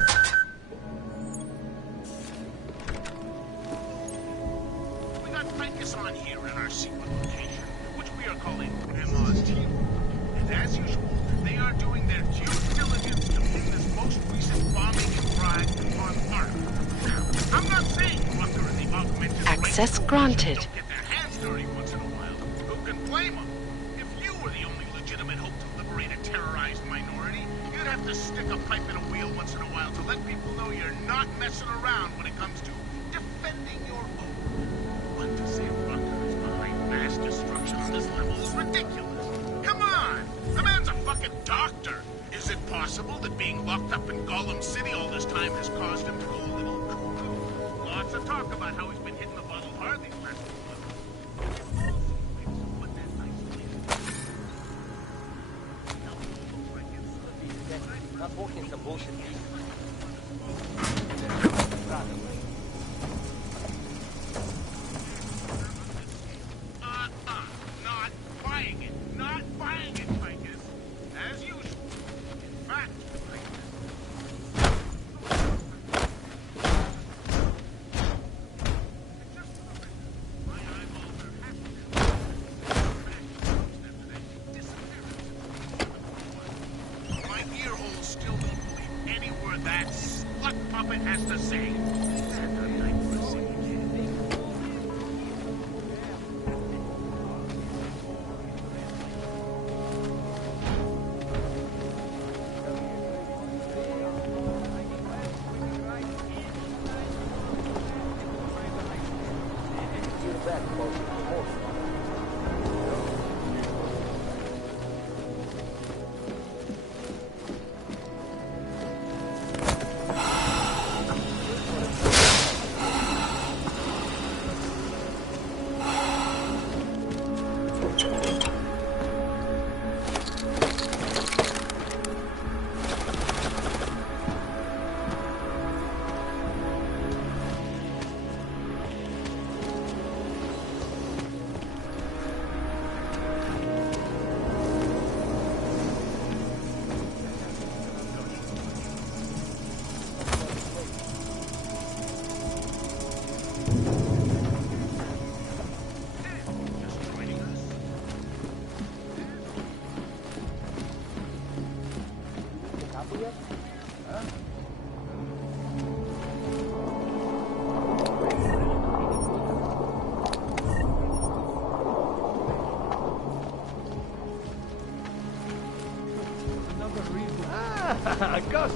We got Frankus on here in our secret location, which we are calling Grandma's Team. And as usual, they are doing their due diligence to pin this most recent bombing and crime on Earth. I'm not saying Rucker and the augmented Access granted. don't get their hands dirty once in a while. Who can blame them? If you were the only legitimate hope to liberate a terrorized minority, you'd have to stick a pipe in a wheel once in a while to let people know you're not messing around when it comes to defending your own. But to say Rucker is behind mass destruction on this level is ridiculous. Come on! The man's a fucking doctor! Is it possible that being locked up in Gollum City all this time has caused him to go a little cuckoo? Lots of talk about how he's been hitting the bottle hard these last few months. Not walking some bullshit. Not buying it. Not buying it, Frankus. As usual. In fact, my ear holes still don't believe any word that slut puppet has to say. And I'm not for a second.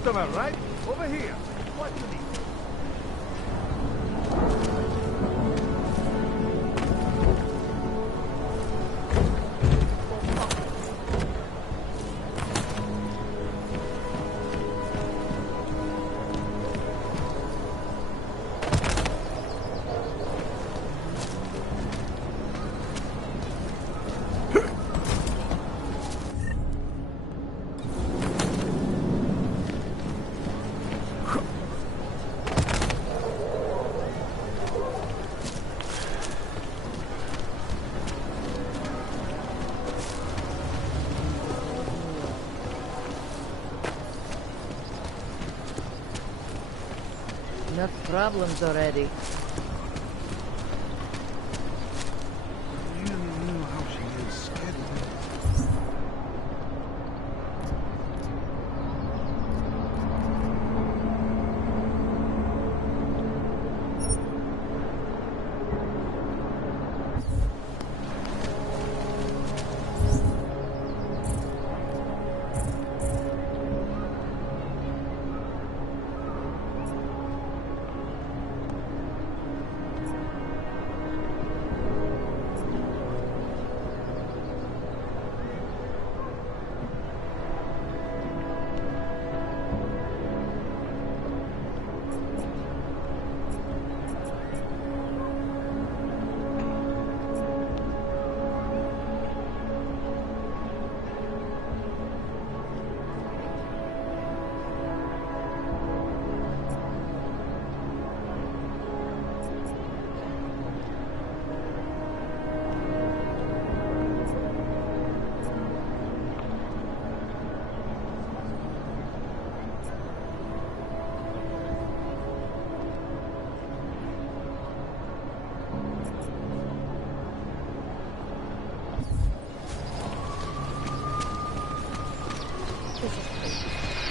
customer, right? Over here. What do you need? Enough problems already.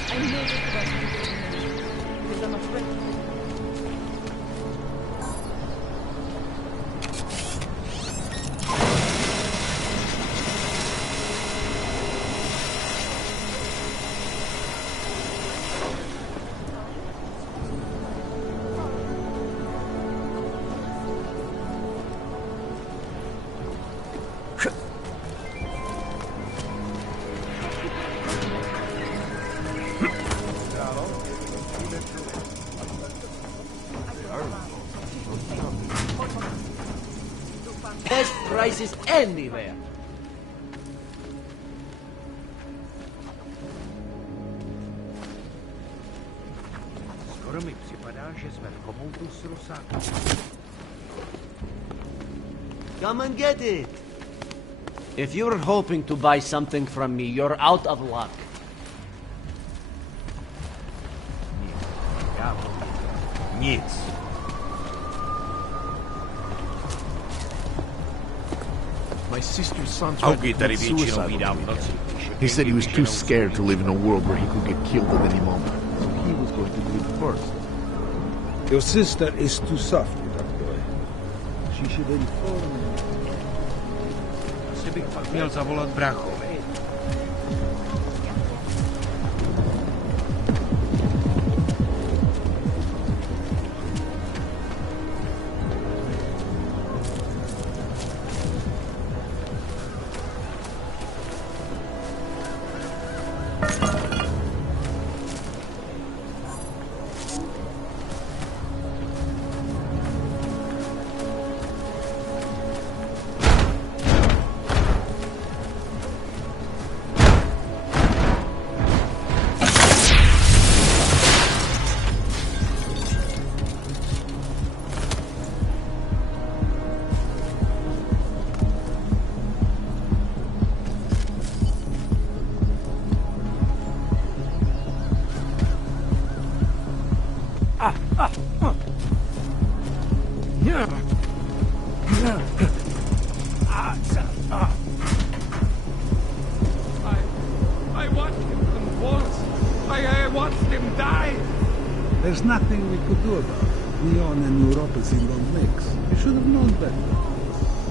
I know this was because I'm afraid. Best prices anywhere. Skoro mi připadá, že jsme v komoutu s Rusákem. Come and get it. If you're hoping to buy something from me, you're out of luck. Nic. My sister's son tried Auky to tady commit většinou suicide vydám on v the noci. weekend. He said he was too scared to live in a world where he could get killed at any moment. So he was going to do it first. Your sister is too soft with that boy. She should inform me. Asi bych pak měl zavolat bráchovi. I watched him convulse. I watched him die. There's nothing we could do about it. Neon and neuropathy don't mix. You should have known better.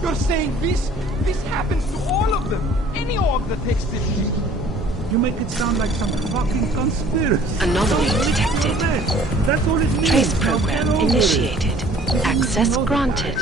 You're saying this? This happens to all of them. Any org that takes this shit. You make it sound like some fucking conspiracy. Anomaly detected. That's all it means. Trace program initiated. Access granted.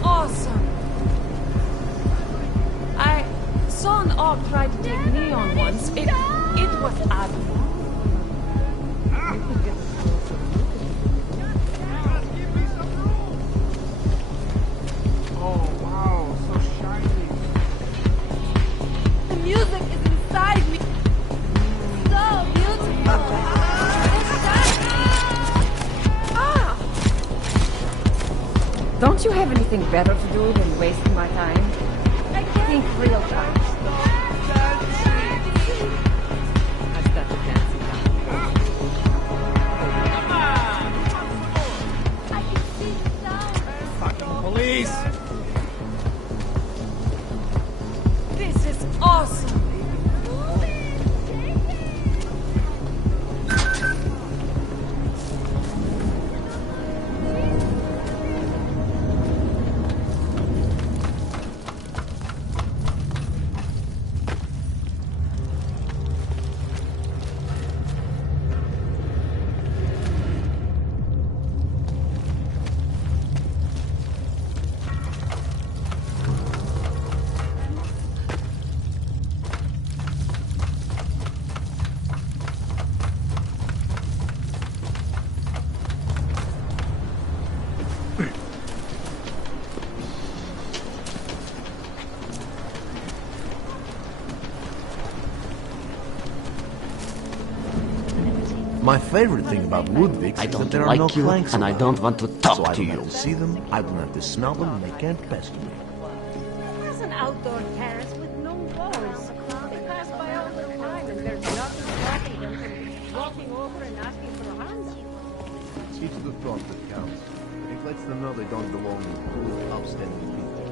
Awesome. I saw an orc try to take me on once. It was admirable. Oh, wow, so shiny. The music is inside me. So beautiful. Don't you have anything better to do than wasting my time? Think real time. I started dancing now. Come on! Police! This is awesome. My favorite thing about Ludwig's is that there are no planks and I allowed. don't want to talk so I to don't you. have to see them, I don't have to smell them, and they can't pester me. There's an outdoor terrace with no walls. They pass by all the time, and there's nothing stopping them from walking over and asking for a hand. It's the thought that counts. It lets them know they don't belong with cool, upstanding people.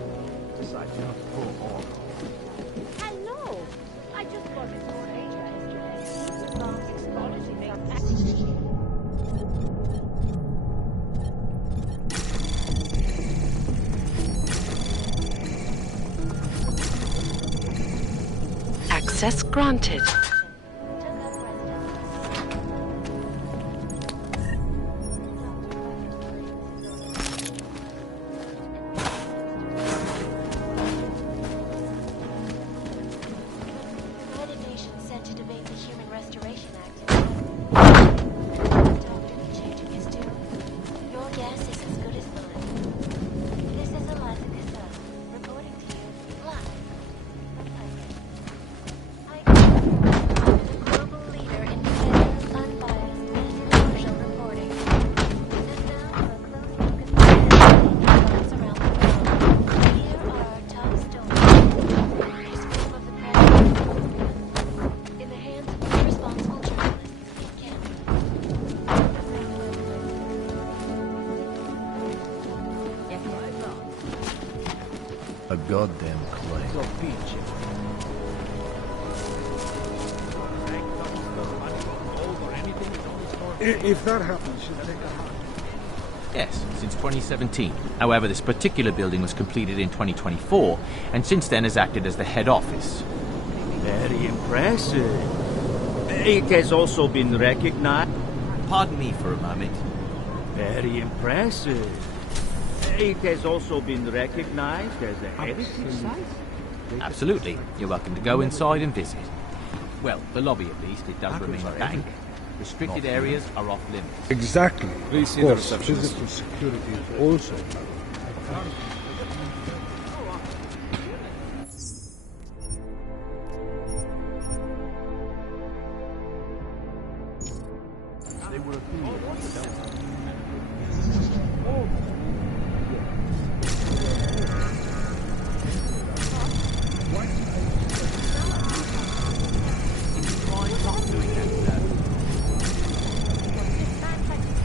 Besides, you're not full on. I know. I just bought it for Asia yesterday. Policy makes Access granted. United Nations sent to debate the Human Restoration Act. Doctor be changing his tune. Your guess is as good as mine. This is Eliza Cassell, reporting to you live from London. I'm a global leader in fair, unbiased, and impartial reporting. And now for a close look at the events around the world. Here are our top stories. This film of the president. In the hands of irresponsible journalists in Canada. A goddamn clay. So peachy. If that happens, she'll take a hike. Yes, since 2017. However, this particular building was completed in 2024, and since then has acted as the head office. Very impressive. It has also been recognized. Pardon me for a moment. Very impressive. It has also been recognized as a heritage site. Absolutely. You're welcome to go inside and visit. Well, the lobby at least, it does remain a bank. Restricted areas are off limits. Exactly. Please see Of the course, receptionist. physical security is also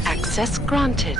Access granted.